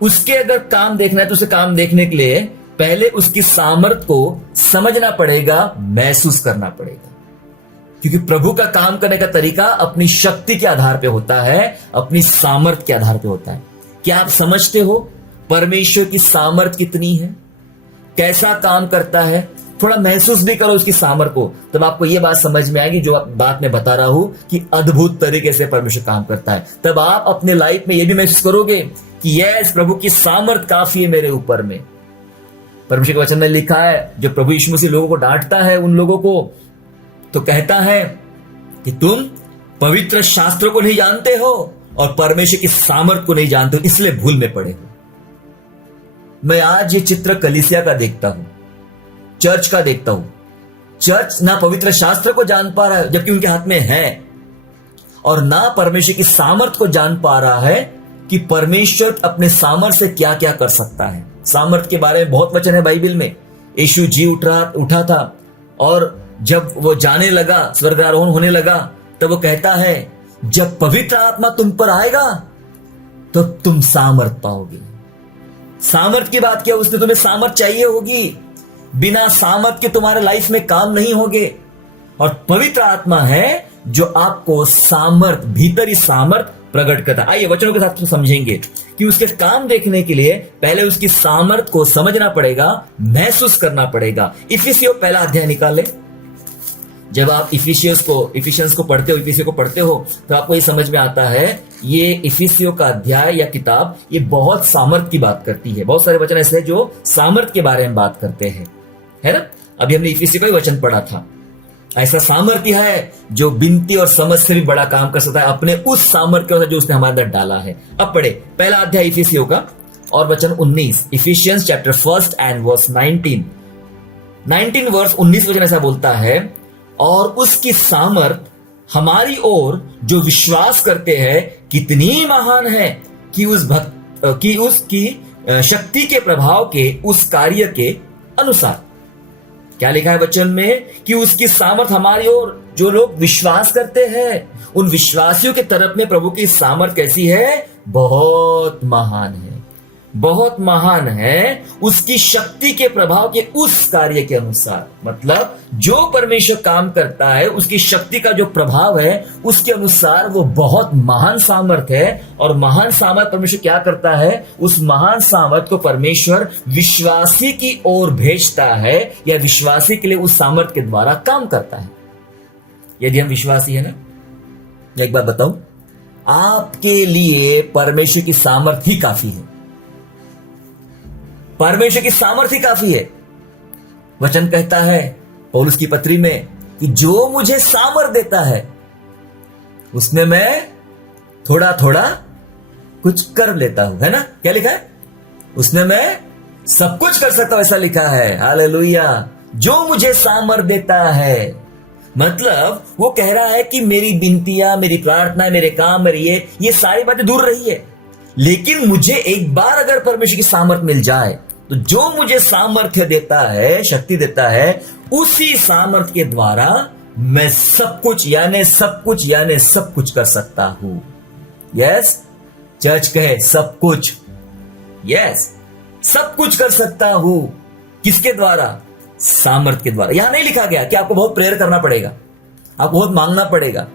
उसके अगर काम देखना है तो उसे काम देखने के लिए पहले उसकी सामर्थ को समझना पड़ेगा, महसूस करना पड़ेगा। क्योंकि प्रभु का काम करने का तरीका अपनी शक्ति के आधार पे होता है, अपनी सामर्थ के आधार पे होता है। क्या आप समझते हो परमेश्वर की सामर्थ कितनी है, कैसा काम करता है? थोड़ा महसूस भी करो उसकी सामर्थ को, तब आपको यह बात समझ में आएगी जो बात मैं बता रहा हूं कि अद्भुत तरीके से परमेश्वर काम करता है। तब आप अपने लाइफ में यह भी महसूस करोगे कि यस, प्रभु की सामर्थ काफी है मेरे ऊपर में। परमेश्वर के वचन में लिखा है, जो प्रभु यीशु मसीह लोगों को डांटता है, उन लोगों को तो कहता है कि तुम पवित्र शास्त्रों को नहीं जानते हो और परमेश्वर की सामर्थ को नहीं जानते हो, इसलिए भूल में पड़े हो। मैं आज ये चित्र कलीसिया का देखता हूं, चर्च का देखता हूं। चर्च ना पवित्र शास्त्र को जान पा रहा है जबकि उनके हाथ में है, और ना परमेश्वर की सामर्थ को जान पा रहा है कि परमेश्वर अपने सामर्थ से क्या क्या कर सकता है। सामर्थ के बारे में बहुत वचन है बाइबल में। यीशु जी उठा था और जब वो जाने लगा, स्वर्गारोहण होने लगा, तब वो कहता है, जब पवित्र आत्मा तुम पर आएगा तो तुम सामर्थ पाओगे। सामर्थ की बात किया उसने, तुम्हें सामर्थ चाहिए होगी, बिना सामर्थ के तुम्हारे लाइफ में काम नहीं होगे। और पवित्र आत्मा है जो आपको सामर्थ, भीतरी सामर्थ प्रकट करता है। आइए वचनों के साथ समझेंगे कि उसके काम देखने के लिए पहले उसकी सामर्थ को समझना पड़ेगा, महसूस करना पड़ेगा। इफिसियों पहला अध्याय निकाले। जब आप इफिशियंस को पढ़ते हो तो आपको ये समझ में आता है, ये इफिसियों का अध्याय या किताब ये बहुत सामर्थ की बात करती है। बहुत सारे वचन ऐसे हैं जो सामर्थ के बारे में बात करते हैं, है ना। अभी हमने इफिसियों का ही वचन पढ़ा था। ऐसा सामर्थ्य है जो विनती और समझ से भी बड़ा काम कर सकता है, अपने उस सामर्थ्य जो उसने हमारे अंदर डाला है। अब पढ़े पहला अध्याय इफिसियों का और वचन 19, Ephesians chapter 1 and verse 19 verse 19 वचन ऐसा बोलता है, और उसकी सामर्थ हमारी ओर जो विश्वास करते हैं कितनी महान है कि उसकी शक्ति के प्रभाव के उस कार्य के अनुसार। क्या लिखा है वचन में कि उसकी सामर्थ हमारी ओर जो लोग विश्वास करते हैं, उन विश्वासियों के तरफ में प्रभु की सामर्थ कैसी है? बहुत महान है, बहुत महान है, उसकी शक्ति के प्रभाव के उस कार्य के अनुसार। मतलब जो परमेश्वर काम करता है उसकी शक्ति का जो प्रभाव है उसके अनुसार वो बहुत महान सामर्थ है। और महान सामर्थ परमेश्वर क्या करता है? उस महान सामर्थ को परमेश्वर विश्वासी की ओर भेजता है, या विश्वासी के लिए उस सामर्थ के द्वारा काम करता है। यदि हम विश्वासी है ना, एक बात बताऊं, आपके लिए परमेश्वर की सामर्थ ही काफी है। परमेश्वर की सामर्थ ही काफी है। वचन कहता है पौलुस की पत्री में कि जो मुझे सामर्थ देता है उसमें मैं थोड़ा थोड़ा कुछ कर लेता हूं, है ना। क्या लिखा है? उसमें मैं सब कुछ कर सकता हूं, ऐसा लिखा है। हालेलुया। जो मुझे सामर्थ देता है, मतलब वो कह रहा है कि मेरी विनतियां, मेरी प्रार्थना, मेरे काम, मेरी ये सारी बातें दूर रही है, लेकिन मुझे एक बार अगर परमेश्वर की सामर्थ मिल जाए तो जो मुझे सामर्थ्य देता है, शक्ति देता है, उसी सामर्थ्य के द्वारा मैं सब कुछ कर सकता हूं। यस, चर्च कहे सब कुछ। यस, सब कुछ कर सकता हूं। किसके द्वारा? सामर्थ्य के द्वारा। यहां नहीं लिखा गया कि आपको बहुत प्रेयर करना पड़ेगा, आपको बहुत मांगना पड़ेगा,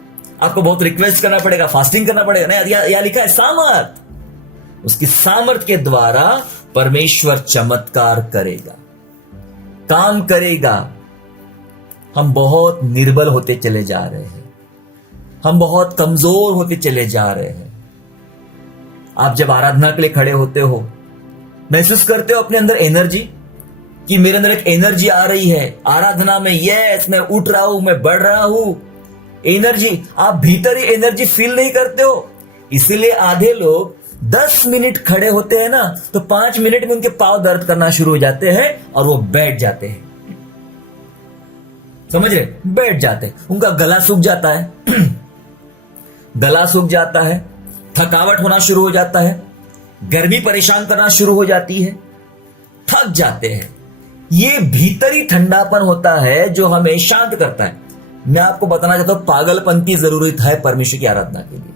आपको बहुत रिक्वेस्ट करना पड़ेगा, फास्टिंग करना पड़ेगा। नहीं, यह लिखा है सामर्थ, उसकी सामर्थ के द्वारा परमेश्वर चमत्कार करेगा, काम करेगा। हम बहुत निर्बल होते चले जा रहे हैं, हम बहुत कमजोर होते चले जा रहे हैं। आप जब आराधना के लिए खड़े होते हो, महसूस करते हो अपने अंदर एनर्जी, कि मेरे अंदर एक एनर्जी आ रही है आराधना में, यस मैं उठ रहा हूं, मैं बढ़ रहा हूं। एनर्जी, आप भीतर ही एनर्जी फील नहीं करते हो। इसीलिए आधे लोग 10 मिनट खड़े होते हैं ना, तो 5 मिनट में उनके पांव दर्द करना शुरू हो जाते हैं और वो बैठ जाते हैं। समझ रहे, बैठ जाते हैं, उनका गला सूख जाता है गला सूख जाता है, थकावट होना शुरू हो जाता है, गर्मी परेशान करना शुरू हो जाती है, थक जाते हैं। ये भीतरी ठंडापन होता है जो हमें शांत करता है। मैं आपको बताना चाहता हूं, पागलपंती जरूरत है परमेश्वर की आराधना के लिए।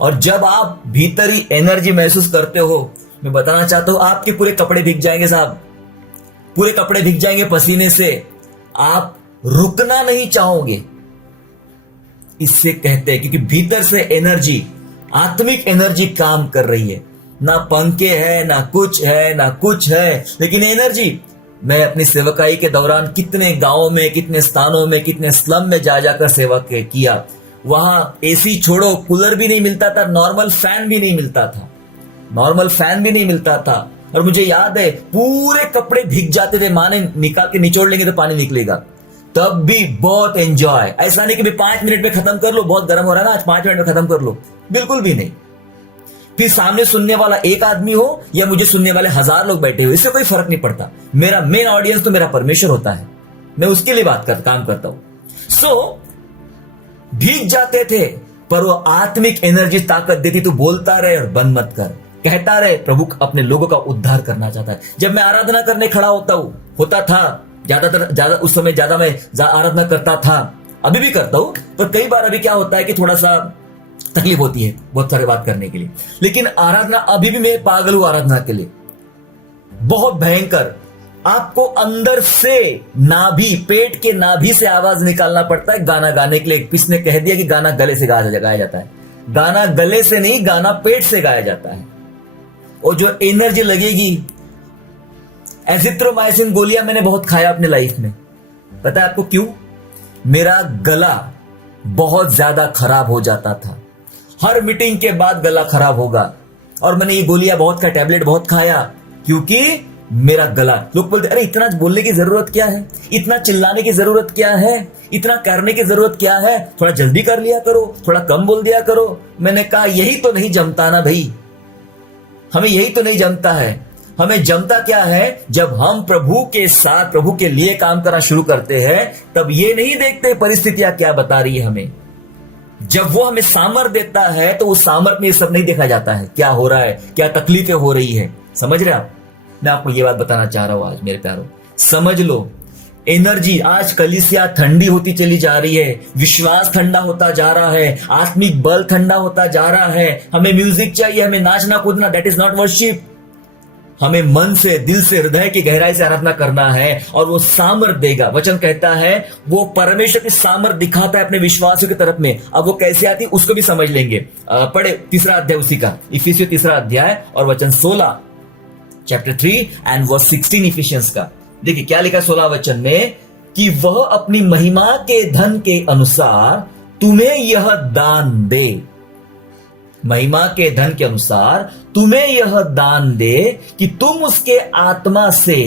और जब आप भीतरी एनर्जी महसूस करते हो, मैं बताना चाहता हूं, आपके पूरे कपड़े भीग जाएंगे साहब, पूरे कपड़े भीग जाएंगे पसीने से, आप रुकना नहीं चाहोगे। इससे कहते हैं क्योंकि भीतर से एनर्जी, आत्मिक एनर्जी काम कर रही है। ना पंखे है, ना कुछ है, ना कुछ है, लेकिन एनर्जी। मैं अपनी सेवकाई के दौरान कितने गांवों में, कितने स्थानों में, कितने स्लम में जा जाकर सेवा किया। वहां एसी छोड़ो, कूलर भी नहीं मिलता था, नॉर्मल फैन भी नहीं मिलता था, नॉर्मल फैन भी नहीं मिलता था। और मुझे याद है पूरे कपड़े भीग जाते थे, माँ ने निकाल के निचोड़ लेंगे तो पानी निकलेगा, तब भी बहुत एंजॉय। ऐसा नहीं कि 5 मिनट में खत्म कर लो, बहुत गर्म हो रहा है ना आज 5 मिनट में खत्म कर लो, बिल्कुल भी नहीं। फिर सामने सुनने वाला एक आदमी हो या मुझे सुनने वाले 1000 लोग बैठे हो, इससे कोई फर्क नहीं पड़ता। मेरा मेन ऑडियंस तो मेरा परमेश्वर होता है, मैं उसके लिए काम करता हूं। सो भीग जाते थे, पर वो आत्मिक एनर्जी ताकत देती, तू बोलता रहे और बंद मत कर, कहता रहे। प्रभु अपने लोगों का उद्धार करना चाहता है। जब मैं आराधना करने खड़ा होता था, ज्यादा उस समय ज्यादा मैं आराधना करता था, अभी भी करता हूं, पर कई बार अभी क्या होता है कि थोड़ा सा तकलीफ होती है बहुत सारे बात करने के लिए। लेकिन आराधना अभी भी मैं पागल हूं आराधना के लिए, बहुत भयंकर। आपको अंदर से नाभि, पेट के नाभि से आवाज निकालना पड़ता है गाना गाने के लिए। किसने कह दिया कि गाना गले से गाया जाता है? गाना गले से नहीं, गाना पेट से गाया जाता है। और जो एनर्जी लगेगी, एजिथ्रोमाइसिन गोलियां मैंने बहुत खाया अपने लाइफ में। पता है आपको क्यों? मेरा गला बहुत ज्यादा खराब हो जाता था, हर मीटिंग के बाद गला खराब होगा, और मैंने ये गोलियां बहुत खाया, टैबलेट बहुत खाया, क्योंकि मेरा गला। लोग बोलते अरे इतना बोलने की जरूरत क्या है, इतना चिल्लाने की जरूरत क्या है, इतना करने की जरूरत क्या है, थोड़ा जल्दी कर लिया करो, थोड़ा कम बोल दिया करो। मैंने कहा यही तो नहीं जमता ना भाई, हमें यही तो नहीं जमता है। हमें जमता क्या है? जब हम प्रभु के साथ, प्रभु के लिए काम करना शुरू करते हैं, तब ये नहीं देखते परिस्थितियां क्या बता रही है हमें। जब वो हमें सामर्थ देता है तो उस सामर्थ में ये सब नहीं देखा जाता है, क्या हो रहा है, क्या तकलीफें हो रही है। समझ रहे आप? मैं आपको ये बात बताना चाह रहा हूं आज मेरे प्यारों, समझ लो। एनर्जी, आज कलीसिया ठंडी होती चली जा रही है, विश्वास ठंडा होता जा रहा है, आत्मिक बल ठंडा होता जा रहा है। हमें म्यूजिक चाहिए, हमें नाचना कूदना, दैट इज नॉट वर्शिप। हमें मन से, दिल से, हृदय की गहराई से आराधना करना है, और वो सामर्थ देगा। वचन कहता है वो परमेश्वर की सामर्थ दिखाता है अपने विश्वासियों की तरफ में। अब वो कैसे आती उसको भी समझ लेंगे। पढ़े 3 अध्याय उसी का, इफिसियों 3 अध्याय और वचन 16, चैप्टर 3 एंड वर्स 16 इफिशियंस का। देखिए क्या लिखा 16 वचन में, कि वह अपनी महिमा के धन के अनुसार तुम्हें यह दान दे। महिमा के धन के अनुसार तुम्हें यह दान दे कि तुम उसके आत्मा से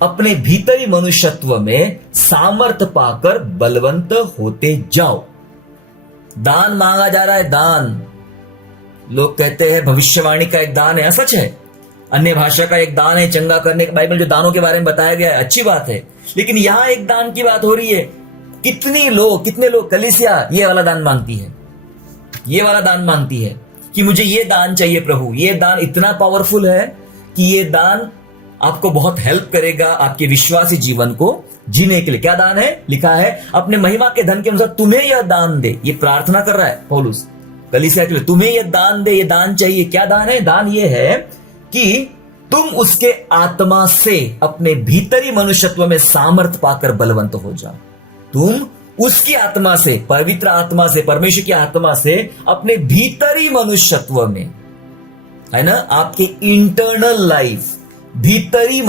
अपने भीतरी मनुष्यत्व में सामर्थ पाकर बलवंत होते जाओ। दान मांगा जा रहा है, दान। लोग कहते हैं भविष्यवाणी का एक दान है, सच है। अन्य भाषा का एक दान है, चंगा करने का। बाइबल जो दानों के बारे में बताया गया है, अच्छी बात है, लेकिन यहां एक दान की बात हो रही है। कितने लोग कलीसिया ये वाला दान मांगती है, ये वाला दान मांगती है कि मुझे ये दान चाहिए प्रभु। ये दान इतना पावरफुल है कि ये दान आपको बहुत हेल्प करेगा आपके विश्वासी जीवन को जीने के लिए। क्या दान है? लिखा है अपने महिमा के धन के अनुसार तुम्हें यह दान दे। ये प्रार्थना कर रहा है पौलुस कलीसिया के लिए, तुम्हें यह दान दे, ये दान चाहिए। क्या दान है? दान ये है कि तुम उसके आत्मा से अपने भीतरी मनुष्यत्व में सामर्थ पाकर बलवंत हो जाओ। तुम उसकी आत्मा से, पवित्र आत्मा से, परमेश्वर की आत्मा से अपने भीतरी मनुष्यत्व में, है ना, आपके इंटरनल लाइफ, भीतरी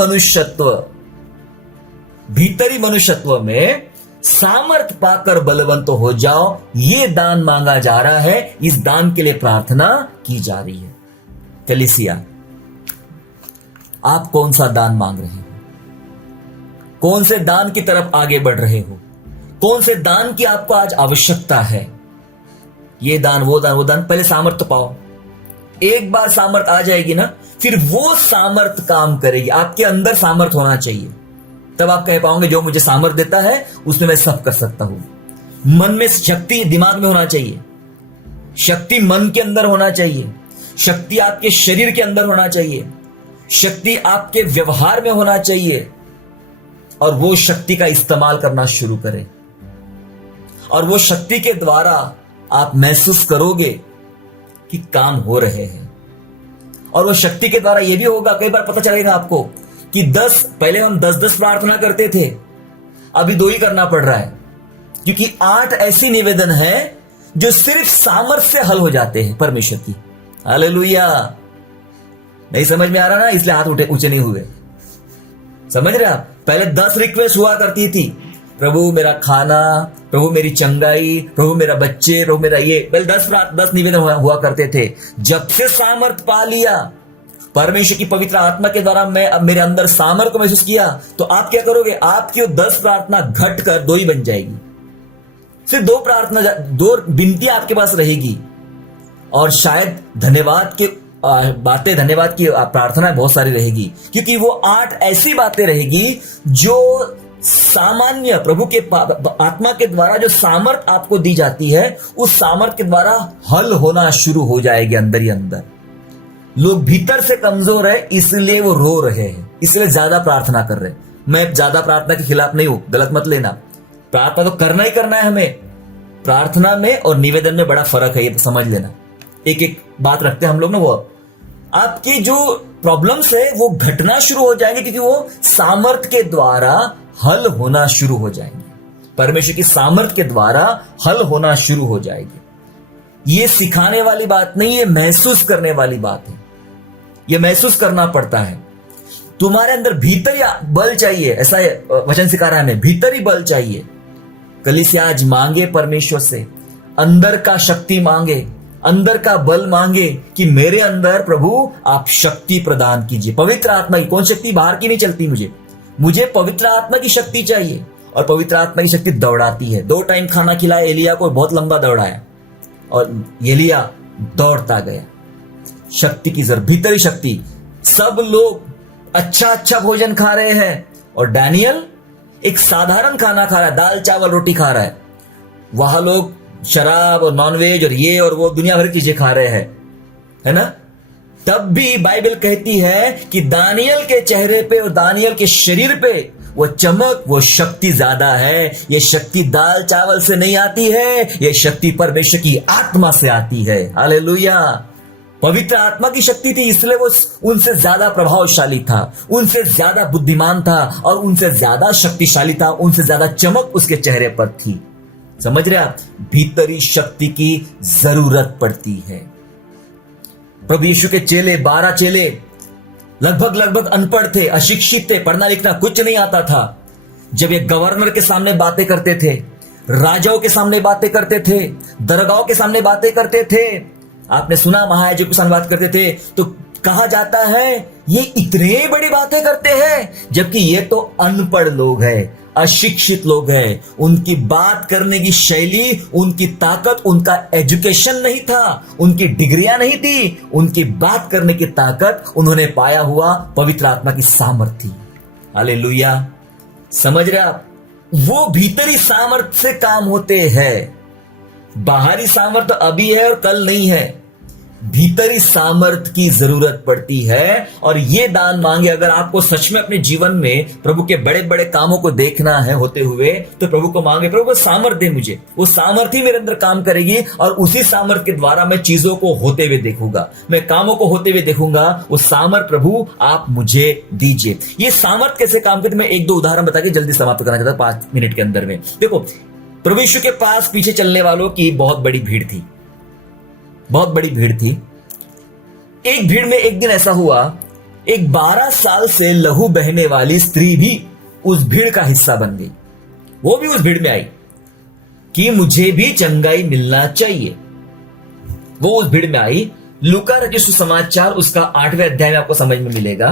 मनुष्यत्व में सामर्थ पाकर बलवंत हो जाओ, ये दान मांगा जा रहा है। इस दान के लिए प्रार्थना की जा रही है। कलीसिया, आप कौन सा दान मांग रहे हो? कौन से दान की तरफ आगे बढ़ रहे हो? कौन से दान की आपको आज आवश्यकता है? ये दान, वो दान, वो दान। पहले सामर्थ पाओ। एक बार सामर्थ आ जाएगी ना, फिर वो सामर्थ काम करेगी। आपके अंदर सामर्थ होना चाहिए, तब आप कह पाओगे जो मुझे सामर्थ देता है उसमें मैं सब कर सकता हूं। मन में शक्ति, दिमाग में होना चाहिए, शक्ति मन के अंदर होना चाहिए, शक्ति आपके शरीर के अंदर होना चाहिए, शक्ति आपके व्यवहार में होना चाहिए, और वो शक्ति का इस्तेमाल करना शुरू करें। और वो शक्ति के द्वारा आप महसूस करोगे कि काम हो रहे हैं। और वो शक्ति के द्वारा ये भी होगा, कई बार पता चलेगा आपको कि पहले हम 10-10 प्रार्थना करते थे, अभी 2 ही करना पड़ रहा है, क्योंकि 8 ऐसी निवेदन है जो सिर्फ सामर्थ से हल हो जाते हैं परमेश्वर की। हालेलुया। नहीं समझ में आ रहा ना, इसलिए हाथ ऊंचे नहीं हुए। समझ रहे आप? पहले 10 रिक्वेस्ट हुआ करती थी, प्रभु मेरा खाना, प्रभु मेरी चंगाई, प्रभु मेरा बच्चे, प्रभु मेरा ये, पहले 10 निवेदन हुआ करते थे। जब से सामर्थ पा लिया परमेश्वर की पवित्र आत्मा के द्वारा, मैं अब मेरे अंदर सामर्थ को महसूस किया, तो आप क्या करोगे? आपकी 10 प्रार्थना घट कर 2 ही बन जाएगी। सिर्फ 2 प्रार्थना, 2 विनती आपके पास रहेगी। और शायद धन्यवाद की प्रार्थना बहुत सारी रहेगी, क्योंकि वो 8 ऐसी बातें रहेगी जो सामान्य प्रभु के आत्मा के द्वारा जो सामर्थ आपको दी जाती है, उस सामर्थ के द्वारा हल होना शुरू हो जाएगी अंदर ही अंदर। लोग भीतर से कमजोर है, इसलिए वो रो रहे हैं, इसलिए ज्यादा प्रार्थना कर रहे हैं। मैं ज्यादा प्रार्थना के खिलाफ नहीं हूं, गलत मत लेना। प्रार्थना तो करना ही करना है हमें। प्रार्थना में और निवेदन में बड़ा फर्क है, ये समझ लेना। एक बात रखते हैं हम लोग ना, वो आपकी जो प्रॉब्लम्स है वो घटना शुरू हो जाएंगे, क्योंकि वो सामर्थ के द्वारा हल होना शुरू हो जाएंगे। परमेश्वर की सामर्थ के द्वारा हल होना शुरू हो जाएगी। ये सिखाने वाली बात नहीं, ये महसूस करने वाली बात है। ये महसूस करना पड़ता है। तुम्हारे अंदर भीतरी बल चाहिए, ऐसा वचन सिखा रहा है हमें, भीतरी बल चाहिए। कलीसिया आज मांगे परमेश्वर से, अंदर का शक्ति मांगे, अंदर का बल मांगे कि मेरे अंदर प्रभु आप शक्ति प्रदान कीजिए। पवित्र आत्मा की, कौन शक्ति? बाहर की नहीं चलती, मुझे पवित्र आत्मा की शक्ति चाहिए। और पवित्र आत्मा की शक्ति दौड़ाती है। 2 टाइम खाना खिलाया एलिया को, बहुत लंबा दौड़ाया और एलिया दौड़ता गया। शक्ति की जरूरत, भीतरी शक्ति। सब लोग अच्छा भोजन खा रहे हैं और डैनियल एक साधारण खाना खा रहा है, दाल चावल रोटी खा रहा है। वहां लोग शराब और नॉनवेज और ये और वो दुनिया भर की चीजें खा रहे हैं, है ना। तब भी बाइबल कहती है कि दानियल के चेहरे पे और दानियल के शरीर पे वो चमक, वो शक्ति ज्यादा है। ये शक्ति दाल चावल से नहीं आती है, ये शक्ति परमेश्वर की आत्मा से आती है। हालेलुया। पवित्र आत्मा की शक्ति थी, इसलिए वो उनसे ज्यादा प्रभावशाली था, उनसे ज्यादा बुद्धिमान था और उनसे ज्यादा शक्तिशाली था, उनसे ज्यादा चमक उसके चेहरे पर थी। समझ रहे आप? भीतरी शक्ति की जरूरत पड़ती है। प्रभु यीशु के चेले, 12 चेले लगभग अनपढ़ थे, अशिक्षित थे, पढ़ना लिखना कुछ नहीं आता था। जब ये गवर्नर के सामने बातें करते थे, राजाओं के सामने बातें करते थे, दरगाहों के सामने बातें करते थे, आपने सुना महायाजक के सामने बात करते थे, तो कहा जाता है ये इतने बड़ी बातें करते हैं, जबकि ये तो अनपढ़ लोग हैं, अशिक्षित लोग हैं। उनकी बात करने की शैली, उनकी ताकत, उनका एजुकेशन नहीं था, उनकी डिग्रियां नहीं थी, उनकी बात करने की ताकत उन्होंने पाया हुआ पवित्र आत्मा की सामर्थ थी। हालेलुया। समझ रहे आप? वो भीतरी सामर्थ से काम होते हैं। बाहरी सामर्थ अभी है और कल नहीं है। भीतरी सामर्थ की जरूरत पड़ती है। और ये दान मांगे, अगर आपको सच में अपने जीवन में प्रभु के बड़े बड़े कामों को देखना है होते हुए, तो प्रभु को मांगे, प्रभु को सामर्थ दे मुझे। वो सामर्थ ही मेरे अंदर काम करेगी और उसी सामर्थ के द्वारा मैं चीजों को होते हुए देखूंगा, मैं कामों को होते हुए देखूंगा। वो सामर्थ प्रभु आप मुझे दीजिए। ये सामर्थ कैसे काम करती है, मैं 1-2 उदाहरण बता के जल्दी समाप्त करना चाहता हूं 5 मिनट के अंदर में। देखो, प्रभु यीशु के पास पीछे चलने वालों की बहुत बड़ी भीड़ थी, बहुत बड़ी भीड़ थी। एक भीड़ में एक दिन ऐसा हुआ, एक 12 साल से लहू बहने वाली स्त्री भी उस भीड़ का हिस्सा बन गई। वो भी उस भीड़ में आई कि मुझे भी चंगाई मिलना चाहिए। वो उस भीड़ में आई। लूका रचित सुसमाचार उसका 8वें अध्याय में आपको समझ में मिलेगा।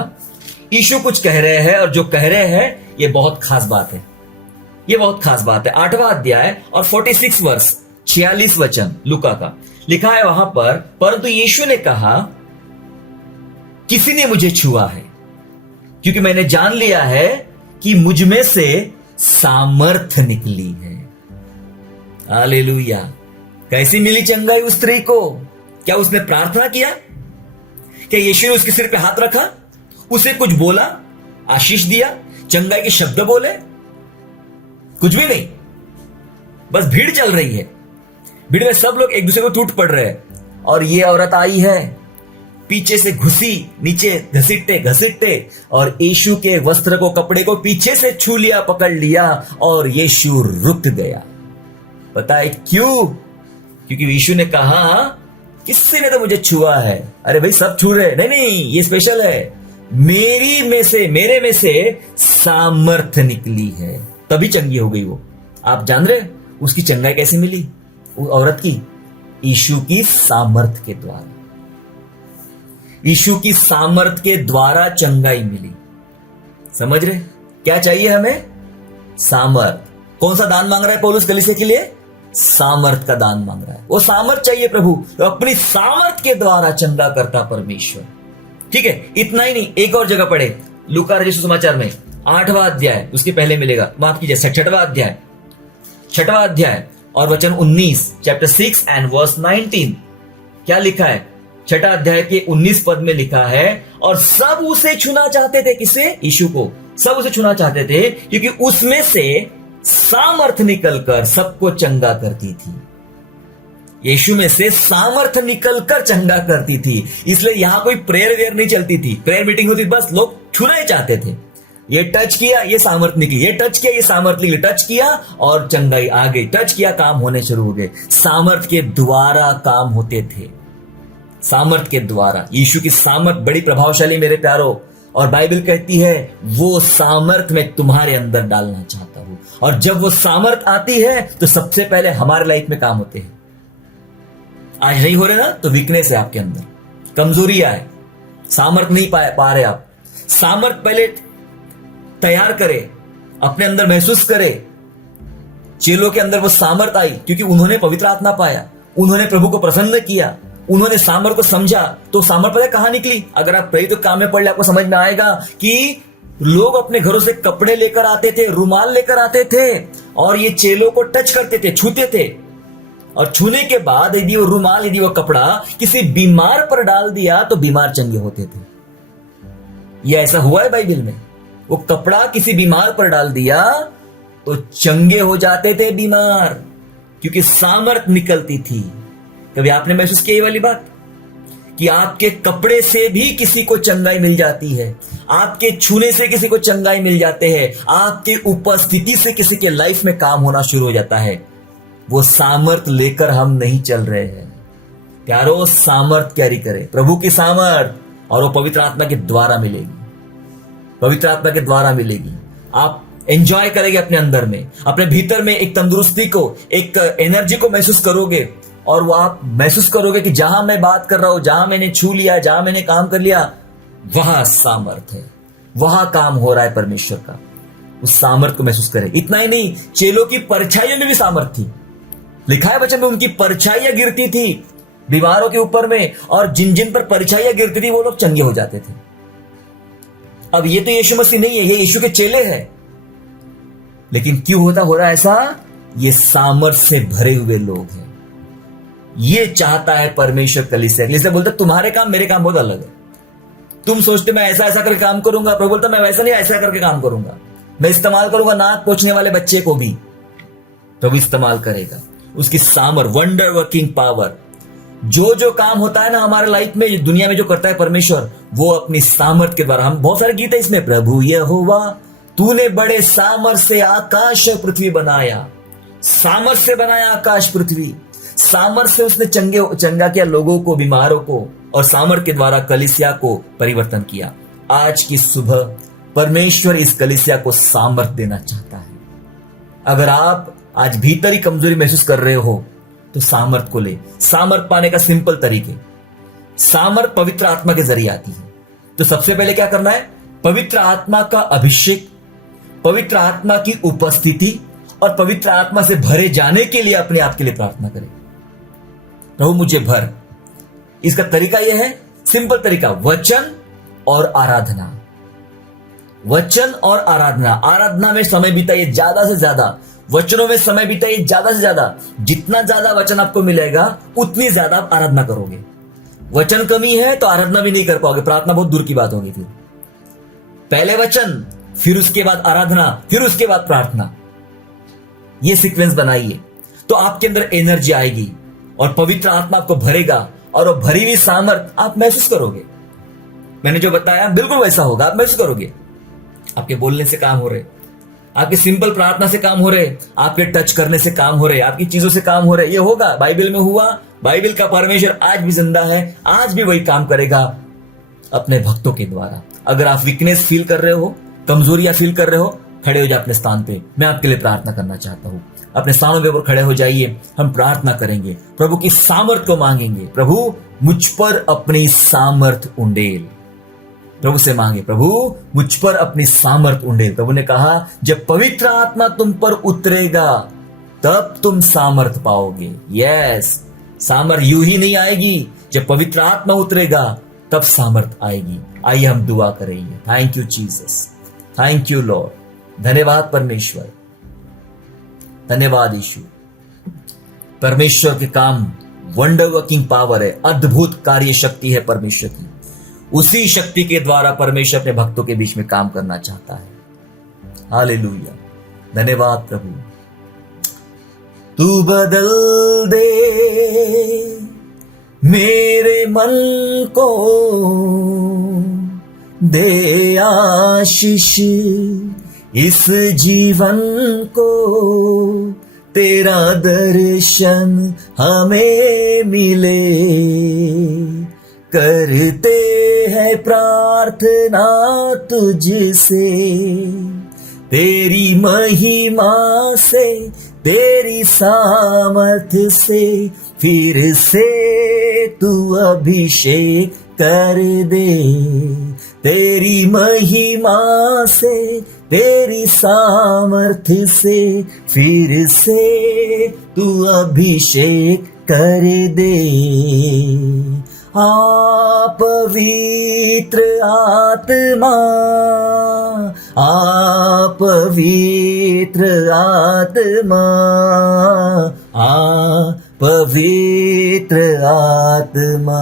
यीशु कुछ कह रहे हैं और जो कह रहे हैं ये बहुत खास बात है, ये बहुत खास बात है। 8वां अध्याय और 46 वर्ष 46 वचन लूका का लिखा है वहां पर, परंतु यीशु ने कहा किसी ने मुझे छुआ है क्योंकि मैंने जान लिया है कि मुझ में से सामर्थ निकली है। हालेलुया। कैसी मिली चंगाई उस स्त्री को? क्या उसने प्रार्थना किया? क्या यीशु ने उसके सिर पे हाथ रखा, उसे कुछ बोला, आशीष दिया, चंगाई के शब्द बोले? कुछ भी नहीं। बस भीड़ चल रही है, भीड़ में सब लोग एक दूसरे को टूट पड़ रहे हैं और ये औरत आई है, पीछे से घुसी, नीचे घसीटते घसीटते और यीशु के वस्त्र को, कपड़े को पीछे से छू लिया, पकड़ लिया और यीशु रुक गया। पता है क्यों? क्योंकि यीशु ने कहा किसी ने तो मुझे छुआ है। अरे भाई सब छू रहे, नहीं नहीं ये स्पेशल है, मेरे में से सामर्थ निकली है, तभी चंगी हो गई वो। आप जान रहे उसकी चंगाई कैसे मिली? उस औरत की यीशु की सामर्थ के द्वारा, यीशु की सामर्थ के द्वारा चंगाई मिली। समझ रहे? क्या चाहिए हमें? सामर्थ। कौन सा दान मांग रहा है पौलुस कलीसिया के लिए? सामर्थ का दान मांग रहा है। वो सामर्थ चाहिए प्रभु, तो अपनी सामर्थ के द्वारा चंगा करता परमेश्वर। ठीक है, इतना ही नहीं, एक और जगह पढ़े लूका रचित सुसमाचार में 8वां अध्याय, उसके पहले मिलेगा, माफ कीजिए 6वां अध्याय और वचन 19, चैप्टर 6 एंड वर्स 19। क्या लिखा है? 6वां अध्याय के 19 पद में लिखा है, और सब उसे छूना चाहते थे। किसे? यीशु को। सब उसे छूना चाहते थे क्योंकि उसमें से सामर्थ निकलकर सबको चंगा करती थी। यीशु में से सामर्थ निकलकर चंगा करती थी। इसलिए यहां कोई प्रेयर वेयर नहीं चलती थी, प्रेयर मीटिंग होती, बस लोग छूना ही चाहते थे। ये टच किया, ये सामर्थ निकली, ये टच किया, ये सामर्थ निकली, टच किया और चंगाई आ गई, टच किया, काम होने शुरू हो गए। सामर्थ के द्वारा काम होते थे, सामर्थ के द्वारा। यीशु की सामर्थ बड़ी प्रभावशाली मेरे प्यारों, और बाइबल कहती है वो सामर्थ मैं तुम्हारे अंदर डालना चाहता हूं। और जब वो सामर्थ आती है तो सबसे पहले हमारे लाइफ में काम होते हैं। आज नहीं हो रहे ना, तो वीकनेस है आपके अंदर, कमजोरी है, सामर्थ नहीं पा रहे आप। सामर्थ पहले तैयार करे, अपने अंदर महसूस करे। चेलों के अंदर वो सामर्थ आई क्योंकि उन्होंने पवित्र आत्मा पाया, उन्होंने प्रभु को प्रसन्न किया, उन्होंने सामर्थ को समझा। तो सामर्थ पता कहां निकली? अगर आप प्रेरित तो काम में पढ़ ले, आपको समझ में आएगा कि लोग अपने घरों से कपड़े लेकर आते थे, रुमाल लेकर आते थे और ये चेलों को टच करते थे, छूते थे। और छूने के बाद यदि वो रुमाल, यदि वो कपड़ा किसी बीमार पर डाल दिया तो बीमार चंगे होते थे। यह ऐसा हुआ है बाइबल में। वो कपड़ा किसी बीमार पर डाल दिया तो चंगे हो जाते थे बीमार, क्योंकि सामर्थ निकलती थी। कभी आपने महसूस किया ये वाली बात कि आपके कपड़े से भी किसी को चंगाई मिल जाती है, आपके छूने से किसी को चंगाई मिल जाते हैं, आपके उपस्थिति से किसी के लाइफ में काम होना शुरू हो जाता है। वो सामर्थ लेकर हम नहीं चल रहे हैं प्यारो। सामर्थ कैरी करे, प्रभु की सामर्थ, और वो पवित्र आत्मा के द्वारा मिलेगी, पवित्र आत्मा के द्वारा मिलेगी। आप एंजॉय करेंगे अपने अंदर में, अपने भीतर में एक तंदुरुस्ती को, एक एनर्जी को महसूस करोगे। और वो आप महसूस करोगे कि जहां मैं बात कर रहा हूं, जहां मैंने छू लिया, जहां मैंने काम कर लिया, वहां सामर्थ है, वहां काम हो रहा है परमेश्वर का। उस सामर्थ को महसूस करें। इतना ही नहीं, चेलों की परछाइयों में भी सामर्थ थी। लिखा है वचन में उनकी परछाइयां गिरती थी दीवारों के ऊपर में, और जिन जिन पर परछाइयां गिरती थी वो लोग चंगे हो जाते थे। अब ये तो यीशु मसीह नहीं है, ये यीशु के चेले हैं। लेकिन क्यों हो रहा है ऐसा? ये सामर्थ से भरे हुए लोग हैं। ये चाहता है परमेश्वर कलीसिया बोलता तुम्हारे काम मेरे काम बहुत अलग है। तुम सोचते मैं ऐसा ऐसा करके काम करूंगा, प्रभु बोलता मैं वैसा नहीं, ऐसा करके काम करूंगा। मैं इस्तेमाल करूंगा नाक पोंछने वाले बच्चे को भी, प्रभु इस्तेमाल करेगा। उसकी सामर्थ, वंडर वर्किंग पावर, जो काम होता है ना हमारे लाइफ में, दुनिया में जो करता है परमेश्वर, वो अपनी सामर्थ के द्वारा। हम बहुत सारे गीत है इसमें, प्रभु यहोवा तूने बड़े सामर्थ से आकाश और पृथ्वी बनाया, सामर्थ से बनाया आकाश पृथ्वी, सामर्थ से उसने चंगा किया लोगों को, बीमारों को, और सामर्थ के द्वारा कलीसिया को परिवर्तन किया। आज की सुबह परमेश्वर इस कलीसिया को सामर्थ देना चाहता है। अगर आप आज भीतर ही कमजोरी महसूस कर रहे हो तो सामर्थ को ले। सामर्थ पाने का सिंपल तरीके, सामर्थ पवित्र आत्मा के जरिए आती है। तो सबसे पहले क्या करना है? पवित्र आत्मा का अभिषेक, पवित्र आत्मा की उपस्थिति और पवित्र आत्मा से भरे जाने के लिए अपने आप के लिए प्रार्थना करें। प्रभु मुझे भर। इसका तरीका यह है, सिंपल तरीका, वचन और आराधना। वचन और आराधना। आराधना में समय बिताइए ज्यादा से ज्यादा, वचनों में समय बिताइए ज्यादा से ज्यादा। जितना ज्यादा वचन आपको मिलेगा उतनी ज्यादा आप आराधना करोगे। वचन कमी है तो आराधना भी नहीं कर पाओगे, प्रार्थना बहुत दूर की बात होगी। फिर पहले वचन, फिर उसके बाद आराधना, फिर उसके बाद प्रार्थना। ये सीक्वेंस बनाइए तो आपके अंदर एनर्जी आएगी और पवित्र आत्मा आपको भरेगा और वो भरी हुई सामर्थ आप महसूस करोगे। मैंने जो बताया बिल्कुल वैसा होगा, आप महसूस करोगे। आपके बोलने से काम हो रहे, आपके सिंपल प्रार्थना से काम हो रहे, आपके टच करने से काम हो रहे, आपकी चीजों से काम हो रहे। ये होगा, बाइबल में हुआ। बाइबल का परमेश्वर आज भी जिंदा है, आज भी वही काम करेगा अपने भक्तों के द्वारा। अगर आप वीकनेस फील कर रहे हो, कमजोरियां फील कर रहे हो, खड़े हो जाए अपने स्थान पे। मैं आपके लिए प्रार्थना करना चाहता हूं। अपने स्थानों के ऊपर खड़े हो जाइए, हम प्रार्थना करेंगे, प्रभु की सामर्थ को मांगेंगे। प्रभु मुझ पर अपनी सामर्थ उंडेल। प्रभु से मांगे, प्रभु मुझ पर अपनी सामर्थ उंडेल। प्रभु ने कहा जब पवित्र आत्मा तुम पर उतरेगा तब तुम सामर्थ पाओगे। यस, सामर्थ यूं ही नहीं आएगी, जब पवित्र आत्मा उतरेगा तब सामर्थ आएगी। आइए हम दुआ करेंगे। Thank you Jesus, thank you Lord. धन्यवाद परमेश्वर, धन्यवाद यीशु। परमेश्वर के काम वंडर वर्किंग पावर है, अद्भुत कार्य शक्ति है परमेश्वर की। उसी शक्ति के द्वारा परमेश्वर अपने भक्तों के बीच में काम करना चाहता है। हालेलुया, धन्यवाद प्रभु। तू बदल दे मेरे मन को, दे आशीष इस जीवन को, तेरा दर्शन हमें मिले। करते हैं प्रार्थना तुझसे, तेरी महिमा से, तेरी सामर्थ से फिर से तू अभिषेक कर दे। तेरी महिमा से, तेरी सामर्थ से फिर से तू अभिषेक कर दे। आप पवित्र आत्मा, आप पवित्र आत्मा, आप पवित्र आत्मा,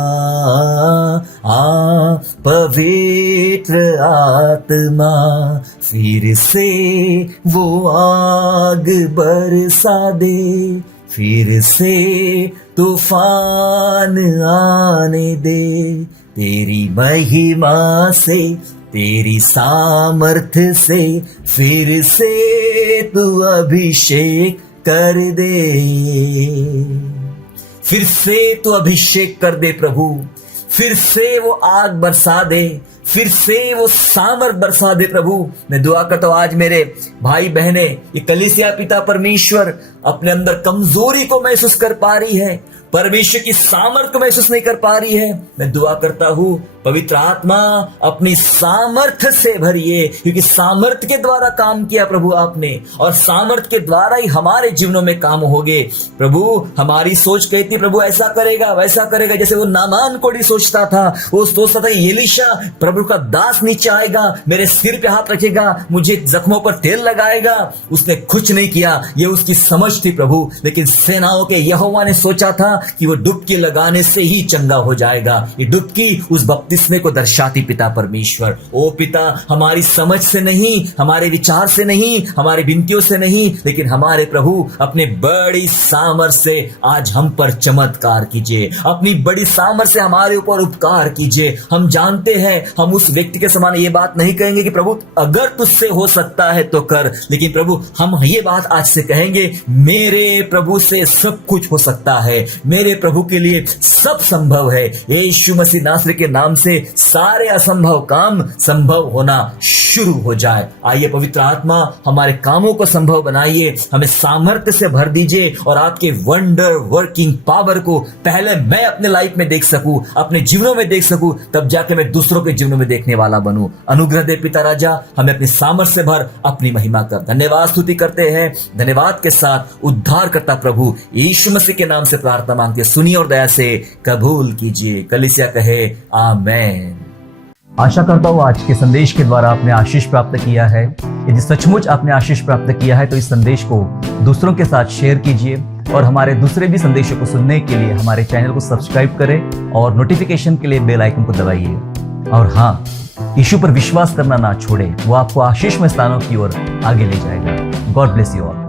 आप पवित्र आत्मा, फिर से वो आग बरसा दे, फिर से तूफान आने दे। तेरी महिमा से, तेरी सामर्थ से फिर से तू अभिषेक कर दे। फिर से तू अभिषेक कर दे प्रभु, फिर से वो आग बरसा दे, फिर से वो सामर्थ बरसा दे प्रभु। मैं दुआ करता हूं आज मेरे भाई बहने, ये कलीसिया पिता परमेश्वर अपने अंदर कमजोरी को महसूस कर पा रही है, परमेश्वर की सामर्थ को महसूस नहीं कर पा रही है। मैं दुआ करता हूं पवित्र आत्मा अपनी सामर्थ से भरिए, क्योंकि सामर्थ के द्वारा काम किया प्रभु आपने, और सामर्थ के द्वारा ही हमारे जीवनों में काम होंगे। प्रभु हमारी सोच कहती प्रभु ऐसा करेगा वैसा करेगा, जैसे वो नामान कोड़ी सोचता था, वो सोचता था एलीशा प्रभु का दास नीचे आएगा, मेरे सिर पे हाथ रखेगा, मुझे जख्मों पर तेल लगाएगा। उसने कुछ नहीं किया, ये उसकी समझ थी प्रभु। लेकिन सेनाओं के यहोवा ने सोचा था कि वो डुबकी लगाने से ही चंगा हो जाएगा। ये डुबकी उस बपतिस्मे को दर्शाती पिता परमेश्वर। ओ पिता, हमारी समझ से नहीं, हमारे विचार से नहीं, हमारे विनतियों से नहीं, लेकिन हमारे प्रभु अपने बड़ी सामर्थ से आज हम पर चमत्कार कीजिए, अपनी बड़ी सामर्थ से हमारे ऊपर उपकार कीजिए। हम जानते हैं हम उस व्यक्ति के समान ये बात नहीं कहेंगे कि प्रभु अगर तुझसे हो सकता है तो कर, लेकिन प्रभु हम ये बात आज से कहेंगे, मेरे प्रभु से सब कुछ हो सकता है, मेरे प्रभु के लिए सब संभव है। यीशु मसीह नासरी के नाम से सारे असंभव काम संभव होना शुरू हो जाए। आइए पवित्र आत्मा हमारे कामों को संभव बनाइए, हमें सामर्थ्य से भर दीजिए और आपके वंडर वर्किंग पावर को पहले मैं अपने लाइफ में देख सकूं, अपने जीवनों में देख सकूं, तब जाके मैं दूसरों के जीवनों में देखने वाला बनूं। अनुग्रह दे पिता राजा, हमें अपनी सामर्थ्य से भर, अपनी महिमा कर। धन्यवाद स्तुति करते हैं, धन्यवाद के साथ उद्धार करता प्रभु यीशु मसीह के नाम से प्रार्थना मांगते, सुनिए और दया से कबूल कीजिए। कलीसिया कहे आमेन। आशा करता हूँ आज के संदेश के द्वारा आपने आशीष प्राप्त किया है। यदि सचमुच आपने आशीष प्राप्त किया है तो इस संदेश को दूसरों के साथ शेयर कीजिए और हमारे दूसरे भी संदेशों को सुनने के लिए हमारे चैनल को सब्सक्राइब करें और नोटिफिकेशन के लिए बेल आइकन को दबाइए। और हाँ, यीशु पर विश्वास करना ना छोड़े, वो आपको आशीषमय स्थानों की ओर आगे ले जाएगा। God bless you all.